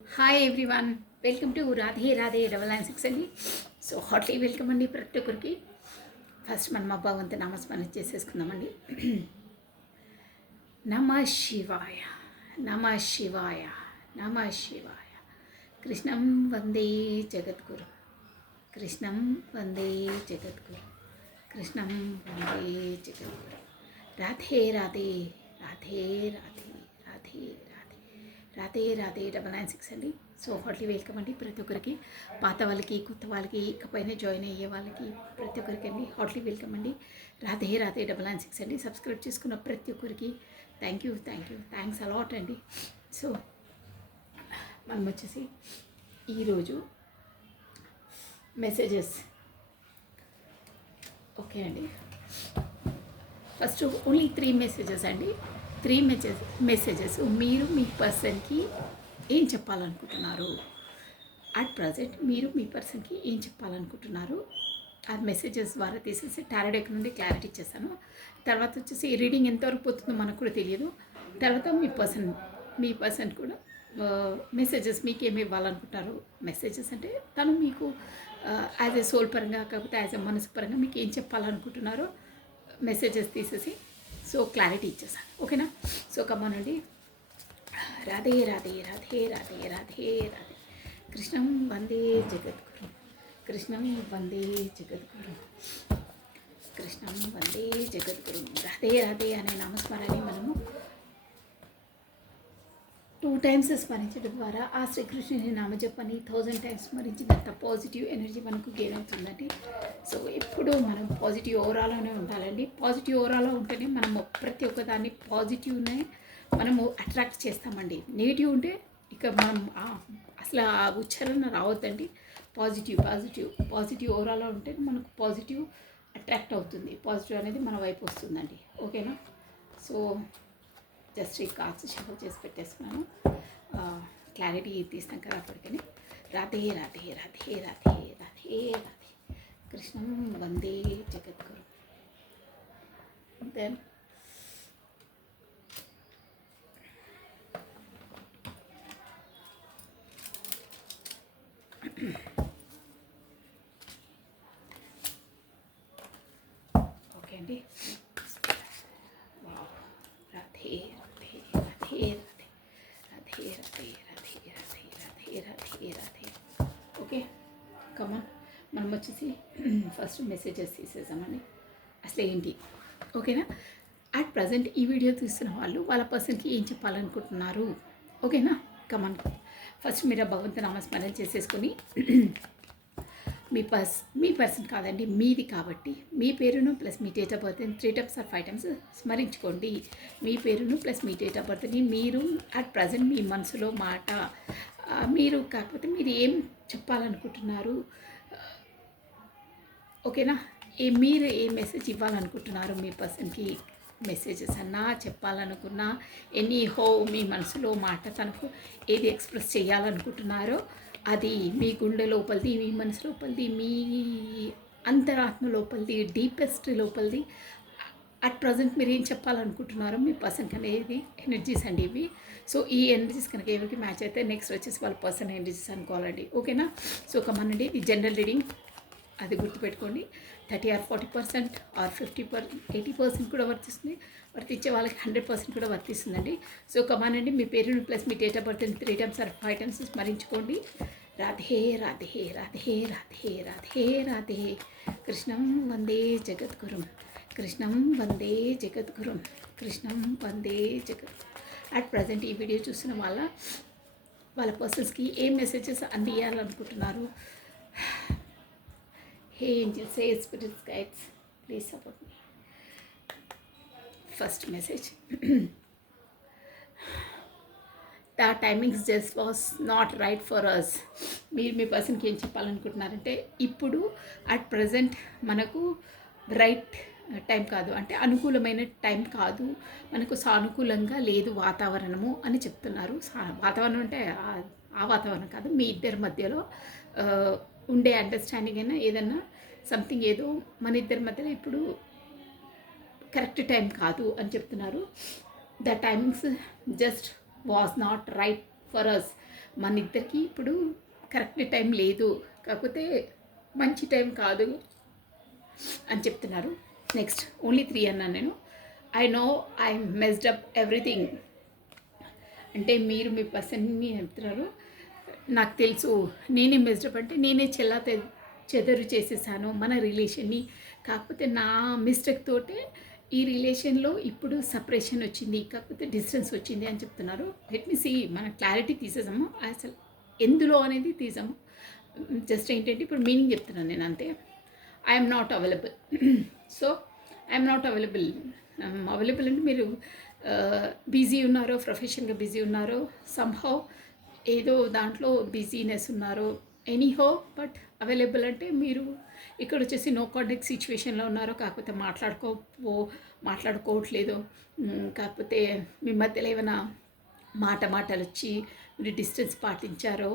Hi everyone, welcome to Radhe Radhe 996 అండి. So Hartley welcome అండి ప్రతి ఒక్కరికి. ఫస్ట్ మనం భగవంతు నామస్మరణ చేసేసుకుందామండి. నమ శివాయ, నమ శివాయ, నమ శివాయ. కృష్ణం వందే జగద్గురు, కృష్ణం వందే జగద్గురు, కృష్ణం వందే జగద్గురు. రాధే రాధే, రాధే రాధే, రాధే రాధే రాధే 996 అండి. సో హార్ట్లీ వెల్కమ్ అండి ప్రతి ఒక్కరికి, పాత వాళ్ళకి కొత్త వాళ్ళకి ఇకపైన జాయిన్ అయ్యే వాళ్ళకి ప్రతి ఒక్కరికి అండి హార్ట్లీ వెల్కమ్ అండి. రాధే రాధే 996 అండి. సబ్స్క్రైబ్ చేసుకున్న ప్రతి ఒక్కరికి థ్యాంక్ యూ, థ్యాంక్స్ అలాట్ అండి. సో మనం వచ్చేసి ఈరోజు మెసేజెస్ ఓకే అండి. ఫస్ట్ ఓన్లీ 3 మెసేజెస్ అండి. 3 మెసేజెస్ మీరు మీ పర్సన్కి ఏం చెప్పాలనుకుంటున్నారు, అట్ ప్రజెంట్ మీరు మీ పర్సన్కి ఏం చెప్పాలనుకుంటున్నారు ఆ మెసేజెస్ ద్వారా తీసేసి టారో డెక్ నుండి క్లారిటీ ఇచ్చేసాను. తర్వాత వచ్చేసి రీడింగ్ ఎంతవరకు పోతుందో మనకు కూడా తెలియదు. తర్వాత మీ పర్సన్ కూడా మెసేజెస్ మీకు ఏమి ఇవ్వాలనుకుంటారు. మెసేజెస్ అంటే తను మీకు యాజ్ ఏ సోల్ పరంగా కాకపోతే యాజ్ ఏ మనసు పరంగా మీకు ఏం చెప్పాలనుకుంటున్నారో మెసేజెస్ తీసేసి సో క్లారిటీ ఇచ్చేసాను. ఓకేనా? సో కమ్మానండి. రాధే రాధే, రాధే రాధే, రాధే రాధే. కృష్ణం వందే జగద్గురు, కృష్ణం వందే జగద్గురు, కృష్ణం వందే జగద్గురు. రాధే రాధే అనే నామస్మరణని మనము 2 టైమ్స్ స్మరించడం ద్వారా ఆ శ్రీకృష్ణుని నామజపని 1000 టైమ్స్ స్మరించినంత పాజిటివ్ ఎనర్జీ మనకు గెయిన్ అవుతుందండి. సో ఎప్పుడు మనం పాజిటివ్ ఓవరాల్లోనే ఉండాలండి. పాజిటివ్ ఓవరాల్లో ఉంటేనే మనము ప్రతి ఒక్కదాన్ని పాజిటివ్నే మనము అట్రాక్ట్ చేస్తామండి. నెగిటివ్ ఉంటే ఇక మనం అసలు ఆ ఉచ్చారణ రావద్దండి. పాజిటివ్ ఓవరాల్లో ఉంటే మనకు పాజిటివ్ అట్రాక్ట్ అవుతుంది. పాజిటివ్ అనేది మన వైపు వస్తుందండి. ఓకేనా? సో జస్ట్ ఈ కార్డ్స్ షఫల్ చేసి పెట్టేసుకున్నాను. క్లారిటీ తీస్తాం కదా అప్పటికని. రాధే రాధే, రాధే రాధే, రాధే రాధే. కృష్ణం వందే జగద్గురు. దెన్ ఓకే అండి. Radhe Radhe, Radhe Radhe, Radhe Radhe, Radhe Radhe, Radhe Radhe. Okay come. On వచ్చేసి ఫస్ట్ మెసేజెస్ తీసేసామండి. అసలు ఏంటి? ఓకేనా? అట్ ప్రజెంట్ ఈ వీడియో తీస్తున్న వాళ్ళు వాళ్ళ పర్సన్కి ఏం చెప్పాలనుకుంటున్నారు. ఓకేనా? కమన్. ఫస్ట్ మీరు భగవంతు నామస్మరణ చేసేసుకొని మీ పర్సన్ కాదండి, మీది కాబట్టి మీ పేరును ప్లస్ మీ డేట్ ఆఫ్ బర్త్ని 3 టైమ్స్ ఆర్ 5 టైమ్స్ స్మరించుకోండి. మీ పేరును ప్లస్ మీ డేట్ ఆఫ్ బర్త్ని మీరు అట్ ప్రజెంట్ మీ మనసులో మాట మీరు కాకపోతే మీరు ఏం చెప్పాలనుకుంటున్నారు. ఓకేనా? మీరు ఏ మెసేజ్ ఇవ్వాలనుకుంటున్నారు మీ పర్సన్కి. మెసేజెస్ అన్నా చెప్పాలనుకున్నా ఎనీ హో మీ మనసులో మాట తనకు ఏది ఎక్స్ప్రెస్ చేయాలనుకుంటున్నారో అది మీ గుండె లోపలిది, మీ మనసు లోపలిది, మీ అంతరాత్మ లోపలిది, డీపెస్ట్ లోపలిది అట్ ప్రజెంట్ మీరు ఏం చెప్పాలనుకుంటున్నారో మీ పర్సన్కి అనేది ఎనర్జీస్ అండి ఇవి. సో ఈ ఎనర్జీస్ కనుక ఎవరికి మ్యాచ్ అయితే నెక్స్ట్ వచ్చేసి వాళ్ళ పర్సన్ ఎనర్జీస్ అనుకోవాలండి. ఓకేనా? సో కమనండి, ఇది జనరల్ రీడింగ్, అది గుర్తుపెట్టుకోండి. 30 or 40% ఆర్ 80% కూడా వర్తిస్తుంది. వర్తించే వాళ్ళకి 100% కూడా వర్తిస్తుందండి. సో కమానండి, మీ పేరును ప్లస్ మీ డేట్ ఆఫ్ బర్త్ని 3 టైమ్స్ ఆర్ 5 టైమ్స్ స్మరించుకోండి. రాధే రాధే, రాధే రాధే, రాధే రాధే. కృష్ణం వందే జగద్గురుం, కృష్ణం వందే జగద్గురుం, కృష్ణం వందే జగద్గురు. అట్ ప్రజెంట్ ఈ వీడియో చూసిన వాళ్ళ పర్సన్స్కి ఏం మెసేజెస్ అందియాలనుకుంటున్నారు. Hey angels, hey spirits, guides, please support me. First message. The timings just was not right for us. మీరు మీ పర్సన్కి ఏం చెప్పాలనుకుంటున్నారంటే ఇప్పుడు అట్ ప్రజెంట్ మనకు రైట్ టైం కాదు, అంటే అనుకూలమైన టైం కాదు, మనకు సానుకూలంగా లేదు వాతావరణము అని చెప్తున్నారు. వాతావరణం అంటే ఆ వాతావరణం కాదు, మీ ఇద్దరి మధ్యలో ఉండే అండర్స్టాండింగ్ అయినా ఏదన్నా సంథింగ్ ఏదో మన ఇద్దరి మధ్యలో ఇప్పుడు కరెక్ట్ టైం కాదు అని చెప్తున్నారు. The timings just was not right for us. మన ఇద్దరికి ఇప్పుడు కరెక్ట్ టైం లేదు, కాకపోతే మంచి టైం కాదు అని చెప్తున్నారు. నెక్స్ట్ ఓన్లీ 3 అన్నాను నేను. I know I messed up everything. అంటే మీరు మీ పర్సన్ని చెప్తున్నారు, నాకు తెలుసు నేనే మెస్డ్ అప్ అంటే నేనే చెదరు చేసేసాను మన రిలేషన్ని. కాకపోతే నా మిస్టేక్ తోటే ఈ రిలేషన్లో ఇప్పుడు సపరేషన్ వచ్చింది, కాకపోతే డిస్టెన్స్ వచ్చింది అని చెప్తున్నారు. లెట్ మీ సీ, మన క్లారిటీ తీసేసాము, అసలు ఎందులో అనేది తీసాము. జస్ట్ ఏంటంటే ఇప్పుడు మీనింగ్ చెప్తున్నాను నేను అంతే. I'm not available. So I'm not available. Available అంటే మీరు బిజీ ఉన్నారో, ప్రొఫెషన్గా బిజీ ఉన్నారో, సంహౌ ఏదో దాంట్లో బిజీనెస్ ఉన్నారో, ఎనీహో, బట్ అవైలబుల్ అంటే మీరు ఇక్కడ వచ్చేసి నో కాంటాక్ట్ సిచ్యువేషన్లో ఉన్నారో, కాకపోతే మాట్లాడుకోవట్లేదు, కాకపోతే మీ మధ్యలో ఏమైనా మాటలు వచ్చి మీరు డిస్టెన్స్ పాటించారో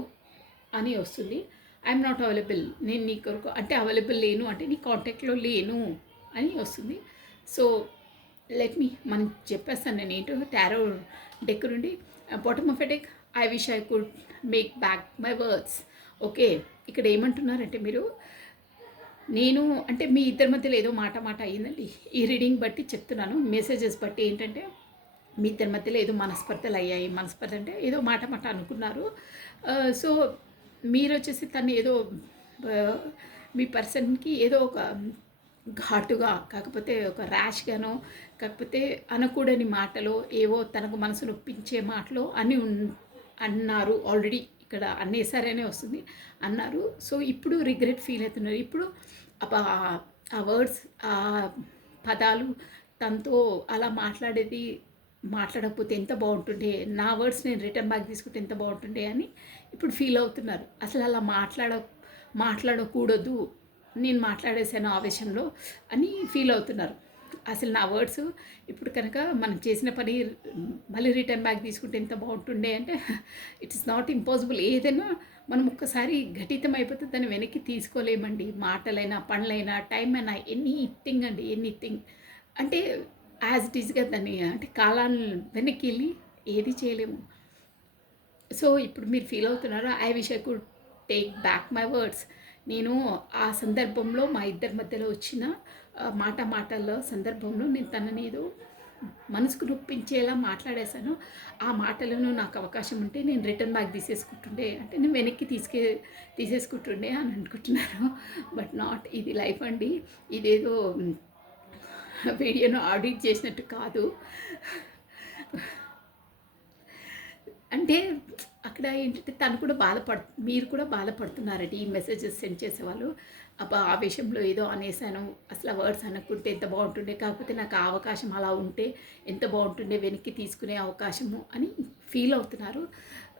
అని వస్తుంది. ఐఎమ్ నాట్ అవైలబుల్, నేను నీ కొరకు అంటే అవైలబుల్ లేను అంటే నీ కాంటాక్ట్లో లేను అని వస్తుంది. సో లెట్ మీ మనం చెప్పేస్తాను నేను ఏంటో టారో డెక్ నుండి. Bottom of a deck, I wish I could make back my words. Okay, ఇక్కడ ఏమంటున్నారంటే మీరు, నేను అంటే మీ ఇద్దరి మధ్యలో ఏదో మాట అయ్యిందండి. ఈ రీడింగ్ బట్టి చెప్తున్నాను, మెసేజెస్ బట్టి ఏంటంటే మీ ఇద్దరి మధ్యలో ఏదో మనస్పర్ధలు అయ్యాయి. మనస్పర్ధ అంటే ఏదో మాట అనుకున్నారు. సో మీరు వచ్చేసి తను ఏదో మీ పర్సన్కి ఏదో ఒక ఘాటుగా, కాకపోతే ఒక ర్యాష్గానో, కాకపోతే అనకూడని మాటలో, ఏవో తనకు మనసు నొప్పించే మాటలో అన్నారు. ఆల్రెడీ ఇక్కడ అనేసారనే వస్తుంది, అన్నారు. సో ఇప్పుడు రిగ్రెట్ ఫీల్ అవుతున్నారు. ఇప్పుడు ఆ వర్డ్స్, ఆ పదాలు తనతో అలా మాట్లాడకపోతే ఎంత బాగుంటుండే, నా వర్డ్స్ నేను రిటర్న్ బ్యాక్ తీసుకుంటే ఎంత బాగుంటుండే అని ఇప్పుడు ఫీల్ అవుతున్నారు. అసలు అలా మాట్లాడకూడదు, నేను మాట్లాడేసాను ఆవేశంలో అని ఫీల్ అవుతున్నారు. అసలు నా వర్డ్స్ ఇప్పుడు కనుక మనం చేసిన పని మళ్ళీ రిటర్న్ బ్యాక్ తీసుకుంటే ఎంత బాగుంటుండే అంటే ఇట్ ఇస్ నాట్ ఇంపాసిబుల్. ఏదైనా మనం ఒక్కసారి ఘటితం అయిపోతే దాన్ని వెనక్కి తీసుకోలేమండి. మాటలైనా, పనులైనా, టైం అయినా, ఎనీథింగ్ అండి, ఎనీథింగ్. అంటే యాజ్ ఇట్ ఈస్గా దాన్ని అంటే కాలాన్ని వెనక్కి వెళ్ళి ఏది చేయలేము. సో ఇప్పుడు మీరు ఫీల్ అవుతున్నారా, I wish I could take back my words. నేను ఆ సందర్భంలో మా ఇద్దరి మధ్యలో వచ్చిన మాటల్లో సందర్భంలో నేను తనని ఏదో మనసుకు నొప్పించేలా మాట్లాడేశాను. ఆ మాటలను నాకు అవకాశం ఉంటే నేను రిటర్న్ బ్యాక్ తీసేసుకుంటుండే, అంటే నేను వెనక్కి తీసేసుకుంటుండే అని అనుకుంటున్నాను. బట్ నాట్, ఇది లైఫ్ అండి. ఇదేదో వీడియోను ఆడిట్ చేసినట్టు కాదు. అంటే అక్కడ ఏంటంటే తను కూడా మీరు కూడా బాధపడుతున్నారండి. ఈ మెసేజెస్ సెండ్ చేసేవాళ్ళు, ఆవేశంలో ఏదో అనేసాను, అసలు ఆ వర్డ్స్ అనకుంటే ఎంత బాగుంటుండే, కాకపోతే నాకు ఆ అవకాశం అలా ఉంటే ఎంత బాగుంటుండే, వెనక్కి తీసుకునే అవకాశము అని ఫీల్ అవుతున్నారు.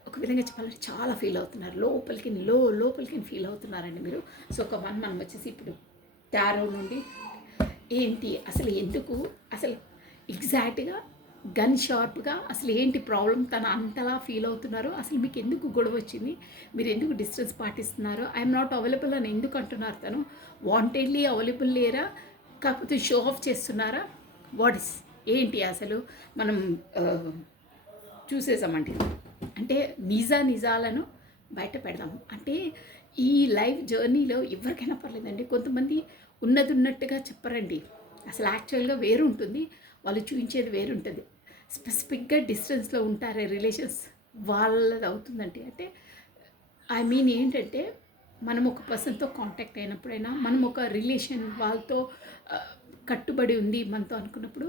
ఒక విధంగా చెప్పాలంటే చాలా ఫీల్ అవుతున్నారు, లోపలికి ఫీల్ అవుతున్నారండి మీరు. సో ఒక మనం వచ్చేసి ఇప్పుడు టారో నుండి ఏంటి అసలు, ఎందుకు అసలు ఎగ్జాక్ట్గా గన్ షార్ప్గా అసలు ఏంటి ప్రాబ్లం, తను అంతలా ఫీల్ అవుతున్నారు, అసలు మీకు ఎందుకు గొడవ వచ్చింది, మీరు ఎందుకు డిస్టెన్స్ పాటిస్తున్నారు, ఐఎమ్ నాట్ అవైలబుల్ అని ఎందుకు అంటున్నారు, తను వాంటెడ్లీ అవైలబుల్ లేరా, కాకపోతే షో ఆఫ్ చేస్తున్నారా, వాట్ ఇస్ ఏంటి అసలు మనం చూసేసామండి. అంటే నిజాలను బయట పెడదాము. అంటే ఈ లైఫ్ జర్నీలో ఎవరికైనా పర్లేదండి, కొంతమంది ఉన్నట్టుగా చెప్పరండి, అసలు యాక్చువల్గా వేరు ఉంటుంది, వాళ్ళు చూపించేది వేరుంటుంది. స్పెసిఫిక్గా డిస్టెన్స్లో ఉంటారే రిలేషన్స్, వాళ్ళది అవుతుందండి. అంటే ఐ మీన్ ఏంటంటే మనం ఒక పర్సన్తో కాంటాక్ట్ అయినప్పుడైనా, మనం ఒక రిలేషన్ వాళ్ళతో కట్టుబడి ఉంది మనతో అనుకున్నప్పుడు,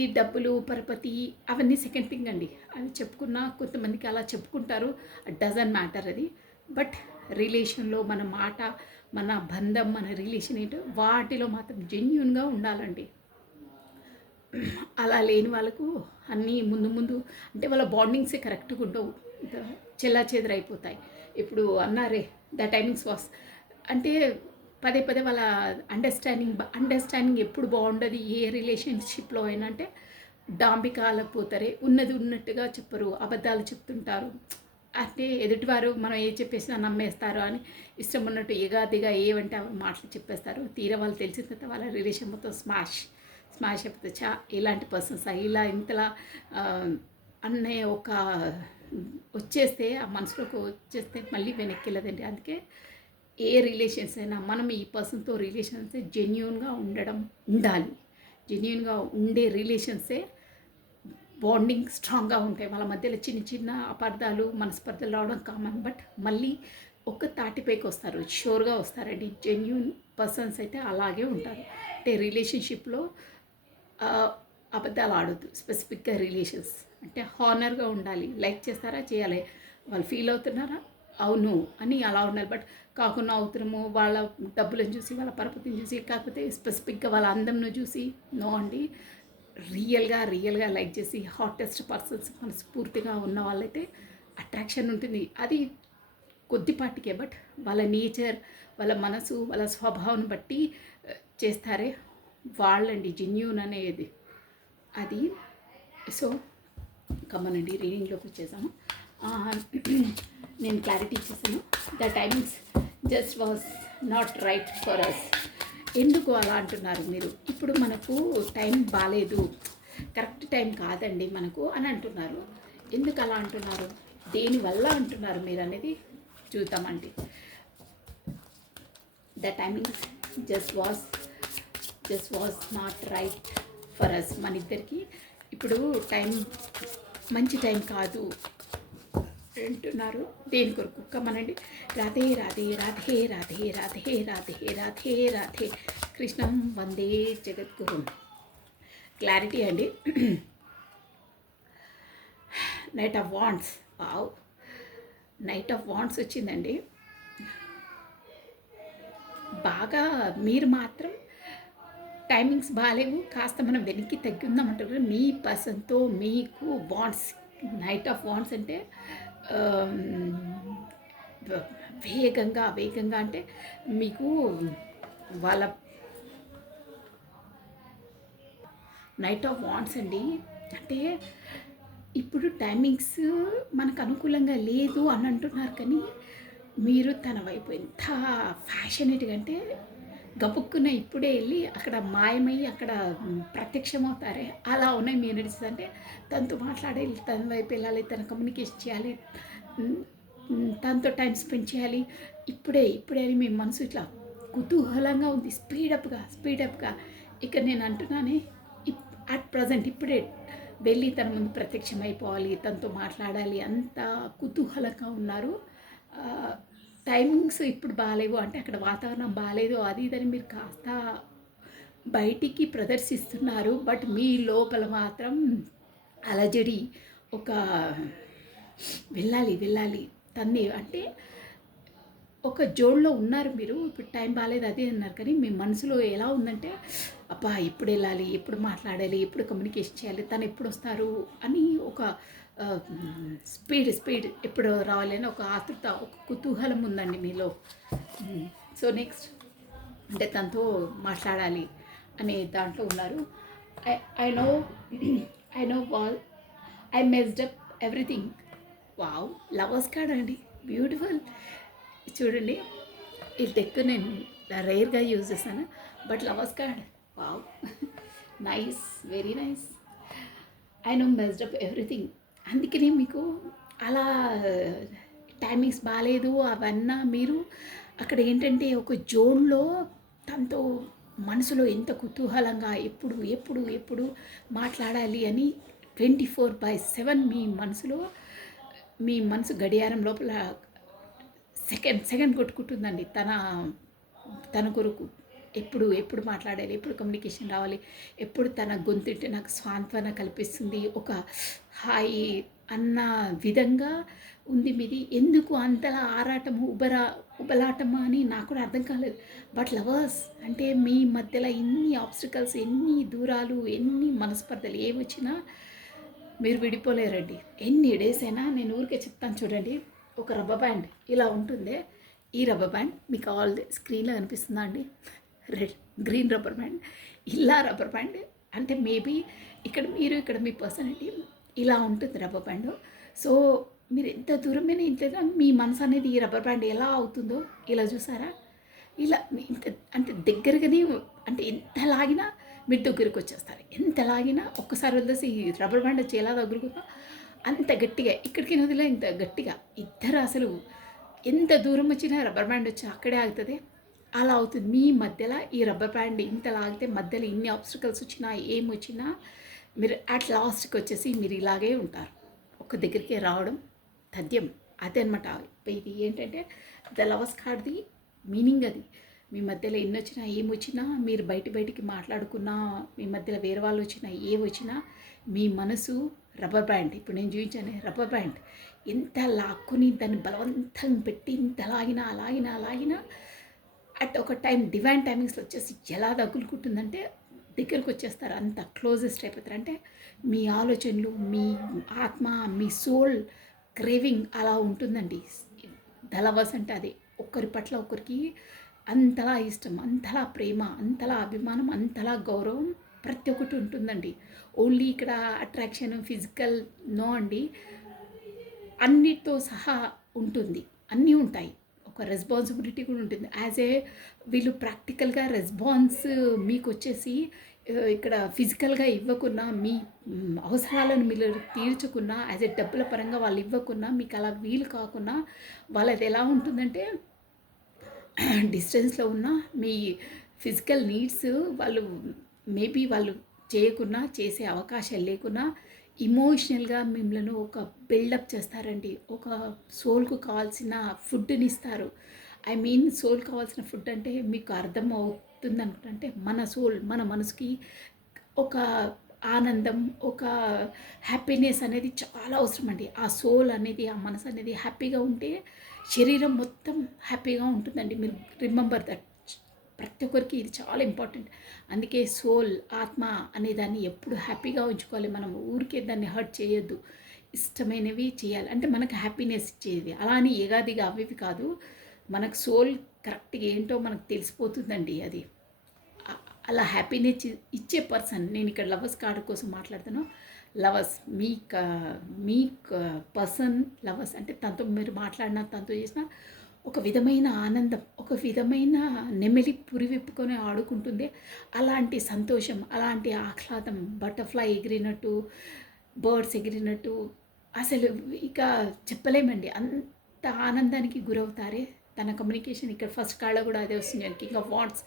ఈ డబ్బులు, పరపతి అవన్నీ సెకండ్ థింగ్ అండి. అవి చెప్పుకున్నా కొంతమందికి అలా చెప్పుకుంటారు, డజంట్ మ్యాటర్ అది. బట్ రిలేషన్లో మన మాట, మన బంధం, మన రిలేషన్ ఏంటో వాటిలో మాత్రం జెన్యూన్గా ఉండాలండి. అలా లేని వాళ్ళకు అన్నీ ముందు అంటే వాళ్ళ బాండింగ్సే కరెక్ట్గా ఉండవు, చెల్లాచెదరైపోతాయి. ఇప్పుడు అన్నారే ద టైమింగ్స్ వాస్ అంటే పదే వాళ్ళ అండర్స్టాండింగ్ ఎప్పుడు బాగుండదు ఏ రిలేషన్షిప్లో అయినా అంటే డాంబికాలకు పోతారే, ఉన్నట్టుగా చెప్పరు, అబద్ధాలు చెప్తుంటారు. అంటే ఎదుటివారు మనం ఏ చెప్పేసినా నమ్మేస్తారు అని ఇష్టం ఉన్నట్టు ఎగాదిగా ఏవంటే మాటలు చెప్పేస్తారు. తీరా వాళ్ళు తెలిసిన తర్వాత వాళ్ళ రిలేషన్ మొత్తం స్మాష్ అయిపోతుంది. ఇలాంటి పర్సన్స్ ఇలా ఇంతలా అనే ఒక వచ్చేస్తే ఆ మనసులోకి వచ్చేస్తే మళ్ళీ వెనక్కి వెళ్ళదండి. అందుకే ఏ రిలేషన్స్ అయినా మనం ఈ పర్సన్తో రిలేషన్స్ జెన్యూన్గా ఉండాలి. జెన్యూన్గా ఉండే రిలేషన్సే బాండింగ్ స్ట్రాంగ్గా ఉంటాయి. వాళ్ళ మధ్యలో చిన్న చిన్న అపార్థాలు మనస్పర్ధలు రావడం కామన్. బట్ మళ్ళీ ఒక తాటిపైకి వస్తారు, షూర్గా వస్తారండి. జెన్యూన్ పర్సన్స్ అయితే అలాగే ఉంటారు. అంటే రిలేషన్షిప్లో అబద్ధాలు ఆడొద్దు. స్పెసిఫిక్గా రిలేషన్స్ అంటే హానర్గా ఉండాలి. లైక్ చేస్తారా, చేయాలి. వాళ్ళు ఫీల్ అవుతున్నారా, అవును అని అలా ఉండాలి. బట్ కాకుండా అవుతున్నాము వాళ్ళ డబ్బులను చూసి, వాళ్ళ పరపతిని చూసి, కాకపోతే స్పెసిఫిక్గా వాళ్ళ అందంను చూసి నో అండి. రియల్గా లైక్ చేసి హాటెస్ట్ పర్సన్స్ మనస్ఫూర్తిగా ఉన్న వాళ్ళైతే అట్రాక్షన్ ఉంటుంది. అది కొద్దిపాటికే. బట్ వాళ్ళ నేచర్, వాళ్ళ మనసు, వాళ్ళ స్వభావం బట్టి చేస్తారే వాళ్ళండి జెన్యూన్ అనేది. అది సో కమ్మనండి రీడింగ్లోకి వచ్చేసాము. నేను క్లారిటీ ఇచ్చేసాను. The timings just was not right for us. ఎందుకు అలా అంటున్నారు మీరు? ఇప్పుడు మనకు టైం బాగాలేదు, కరెక్ట్ టైం కాదండి మనకు అని అంటున్నారు. ఎందుకు అలా అంటున్నారు, దేనివల్ల అంటున్నారు మీరు అనేది చూద్దామండి. The timings just was not right for us. మన ఇద్దరికి ఇప్పుడు టైం మంచి టైం కాదు అంటున్నారు. దేని కొరకు కమ్మనండి. రాధే రాధే రాధే రాధే రాధే రాధే రాధే రాధే కృష్ణం వందే జగద్గురు. క్లారిటీ అండి. Knight of wands. Wow, knight of wands వచ్చిందండి. బాగా మీరు మాత్రం టైమింగ్స్ బాగాలేవు, కాస్త మనం వెనక్కి తగ్గి ఉందామంటారు. మీ పర్సన్తో మీకు బాండ్స్, నైట్ ఆఫ్ వాండ్స్ అంటే వేగంగా అంటే మీకు వాళ్ళ నైట్ ఆఫ్ వాండ్స్ అండి. అంటే ఇప్పుడు టైమింగ్స్ మనకు అనుకూలంగా లేదు అని అంటున్నారు, కానీ మీరు తన వైపు ఎంత ఫ్యాషనేట్గా అంటే గబుక్కున ఇప్పుడే వెళ్ళి అక్కడ మాయమయ్యి అక్కడ ప్రత్యక్షమవుతారే అలా ఉన్నాయి మీ ఎనర్జీస్. అంటే తనతో మాట్లాడాలి, తన వైపు వెళ్ళాలి, తన కమ్యూనికేషన్ చేయాలి, తనతో టైం స్పెండ్ చేయాలి ఇప్పుడే అని మీ మనసు ఇట్లా కుతూహలంగా ఉంది. స్పీడప్గా ఇక్కడ నేను అంటున్నానే అట్ ప్రజెంట్ ఇప్పుడే వెళ్ళి తన ముందు ప్రత్యక్షం అయిపోవాలి, తనతో మాట్లాడాలి, అంత కుతూహలంగా ఉన్నారు. టైమింగ్స్ ఇప్పుడు బాగాలేవు అంటే అక్కడ వాతావరణం బాగాలేదు అది ఇదని మీరు కాస్త బయటికి ప్రదర్శిస్తున్నారు. బట్ మీ లోపల మాత్రం అలజడి, ఒక వెళ్ళాలి తన్ని అంటే ఒక జోడ్లో ఉన్నారు మీరు. ఇప్పుడు టైం బాగాలేదు అది అన్నారు, కానీ మీ మనసులో ఎలా ఉందంటే అబ్బా ఎప్పుడు వెళ్ళాలి, ఎప్పుడు మాట్లాడాలి, ఎప్పుడు కమ్యూనికేషన్ చేయాలి, తను ఎప్పుడు వస్తారు అని ఒక స్పీడ్ ఎప్పుడు రావాలి అని ఒక ఆతృత, ఒక కుతూహలం ఉందండి మీలో. సో నెక్స్ట్ అంటే తనతో మాట్లాడాలి అనే దాంట్లో ఉన్నారు. I know wall I messed up everything. Wow, lovers card అండి, బ్యూటిఫుల్. చూడండి ఈ డెక్ నేను రేర్గా యూజ్ చేస్తాను, but lovers card wow, nice, very nice. I know messed up everything. అందుకనే మీకు అలా టైమింగ్స్ బాగాలేదు అవన్నా మీరు అక్కడ ఏంటంటే ఒక జోన్లో తనతో మనసులో ఎంత కుతూహలంగా ఎప్పుడు మాట్లాడాలి అని 24/7 మీ మనసు గడియారం లోపల సెకండ్ కొట్టుకుంటుందండి. తన కొరకు ఎప్పుడు మాట్లాడాలి, ఎప్పుడు కమ్యూనికేషన్ రావాలి, ఎప్పుడు తన గొంతుంటే నాకు స్వాంతన కల్పిస్తుంది, ఒక హాయి అన్న విధంగా ఉంది మీది. ఎందుకు అంతలా ఆరాటము ఉబలాటమా అని నాకు కూడా అర్థం కాలేదు. బట్ లవర్స్ అంటే మీ మధ్యలో ఎన్ని ఆబ్స్టికల్స్, ఎన్ని దూరాలు, ఎన్ని మనస్పర్ధలు ఏమొచ్చినా మీరు విడిపోలేరండి. ఎన్ని డేస్ అయినా నేను ఊరికే చెప్తాను చూడండి. ఒక రబ్బర్ బ్యాండ్ ఇలా ఉంటుంది. ఈ రబ్బర్ బ్యాండ్ మీకు స్క్రీన్లో కనిపిస్తుందా అండి? గ్రీన్ రబ్బర్ బ్యాండ్, ఇలా రబ్బర్ బ్యాండ్ అంటే మేబీ ఇక్కడ మీ పర్సనాలిటీ ఇలా ఉంటుంది రబ్బర్ బ్యాండ్. సో మీరు ఎంత దూరమైన ఇంతగా మీ మనసు అనేది ఈ రబ్బర్ బ్యాండ్ ఎలా అవుతుందో ఇలా చూసారా, ఇలా ఇంత అంటే దగ్గరగానే, అంటే ఎంత లాగినా మీరు దగ్గరికి వచ్చేస్తారు. ఎంత లాగినా ఒక్కసారి వదిలేసి ఈ రబ్బర్ బ్యాండ్ వచ్చి ఎలా తగులుకుందో అంత గట్టిగా ఇక్కడికి వదిలే ఇంత గట్టిగా ఇద్దరు అసలు ఎంత దూరం వచ్చినా రబ్బర్ బ్యాండ్ వచ్చి అక్కడే ఆగుతుంది. అలా అవుతుంది మీ మధ్యలో ఈ రబ్బర్ బ్యాండ్ ఇంత లాగితే మధ్యలో ఇన్ని ఆబ్స్టికల్స్ వచ్చినా ఏమొచ్చినా మీరు అట్ లాస్ట్కి వచ్చేసి మీరు ఇలాగే ఉంటారు. ఒక దగ్గరికి రావడం తథ్యం అదే అనమాట. ఇది ఏంటంటే ద లవర్స్ కార్డ్ది మీనింగ్ అది. మీ మధ్యలో ఎన్ని వచ్చినా ఏమొచ్చినా మీరు బయటికి మాట్లాడుకున్నా మీ మధ్యలో వేరే వాళ్ళు వచ్చినా ఏమొచ్చినా మీ మనసు రబ్బర్ బ్యాండ్. ఇప్పుడు నేను చూపించాను రబ్బర్ బ్యాండ్ ఎంత లాక్కుని దాన్ని బలవంతం పెట్టి ఇంత లాగినా అట్ ఒక టైం డివైన్ టైమింగ్స్లో వచ్చేసి ఎలా తగులుకుంటుందంటే దగ్గరకు వచ్చేస్తారు, అంత క్లోజెస్ట్ అయిపోతారు. అంటే మీ ఆలోచనలు, మీ ఆత్మ, మీ సోల్ క్రేవింగ్ అలా ఉంటుందండి. దళవస్ అంటే అది ఒకరి పట్ల ఒకరికి అంతలా ఇష్టం, అంతలా ప్రేమ, అంతలా అభిమానం, అంతలా గౌరవం ప్రతి ఒక్కటి ఉంటుందండి. ఓన్లీ ఇక్కడ అట్రాక్షన్ ఫిజికల్ నో అండి, అన్నిటితో సహా ఉంటుంది, అన్నీ ఉంటాయి. ఒక రెస్పాన్సిబిలిటీ కూడా ఉంటుంది. యాజ్ ఏ వీళ్ళు ప్రాక్టికల్గా రెస్పాన్స్ మీకు వచ్చేసి ఇక్కడ ఫిజికల్గా ఇవ్వకున్నా మీ అవసరాలను మీరు తీర్చుకున్నా యాజ్ ఏ డబ్బుల పరంగా వాళ్ళు ఇవ్వకున్నా మీకు అలా వీలు కాకుండా వాళ్ళది ఎలా ఉంటుందంటే డిస్టెన్స్లో ఉన్న మీ ఫిజికల్ నీడ్స్ వాళ్ళు మేబీ వాళ్ళు చేయకున్నా చేసే అవకాశాలు లేకున్నా ఇమోషనల్గా మిమ్మల్ని ఒక బిల్డప్ చేస్తారండి. ఒక సోల్కు కావాల్సిన ఫుడ్ని ఇస్తారు. ఐ మీన్ సోల్ కావాల్సిన ఫుడ్ అంటే మీకు అర్థం అవుతుంది అనుకుంటే మన సోల్ మన మనసుకి ఒక ఆనందం, ఒక హ్యాపీనెస్ అనేది చాలా అవసరం అండి. ఆ సోల్ అనేది, ఆ మనసు అనేది హ్యాపీగా ఉంటే శరీరం మొత్తం హ్యాపీగా ఉంటుందండి. మీరు రిమెంబర్ దట్. ప్రతి ఒక్కరికి ఇది చాలా ఇంపార్టెంట్. అందుకే సోల్, ఆత్మ అనే దాన్ని ఎప్పుడు హ్యాపీగా ఉంచుకోవాలి. మనం ఊరికే దాన్ని హర్ట్ చేయొద్దు. ఇష్టమైనవి చేయాలి అంటే మనకు హ్యాపీనెస్ ఇచ్చేది. అలా అని ఏగాదిగా అవి కాదు. మనకు సోల్ కరెక్ట్గా ఏంటో మనకు తెలిసిపోతుందండి. అది అలా హ్యాపీనెస్ ఇచ్చే పర్సన్. నేను ఇక్కడ లవర్స్ కార్డు కోసం మాట్లాడుతాను. లవర్స్ మీ పర్సన్ లవర్స్ అంటే తనతో మీరు మాట్లాడినా తనతో చేసిన ఒక విధమైన ఆనందం, ఒక విధమైన నెమిలి పురివిప్పుకొని ఆడుకుంటుంది. అలాంటి సంతోషం, అలాంటి ఆహ్లాదం, బటర్ఫ్లై ఎగిరినట్టు, బర్డ్స్ ఎగిరినట్టు అసలు ఇక చెప్పలేమండి. అంత ఆనందానికి గురవుతారే. తన కమ్యూనికేషన్ ఇక్కడ ఫస్ట్ కాళ్ళ కూడా అదే వస్తుంది, కింగ్ ఆఫ్ వాండ్స్.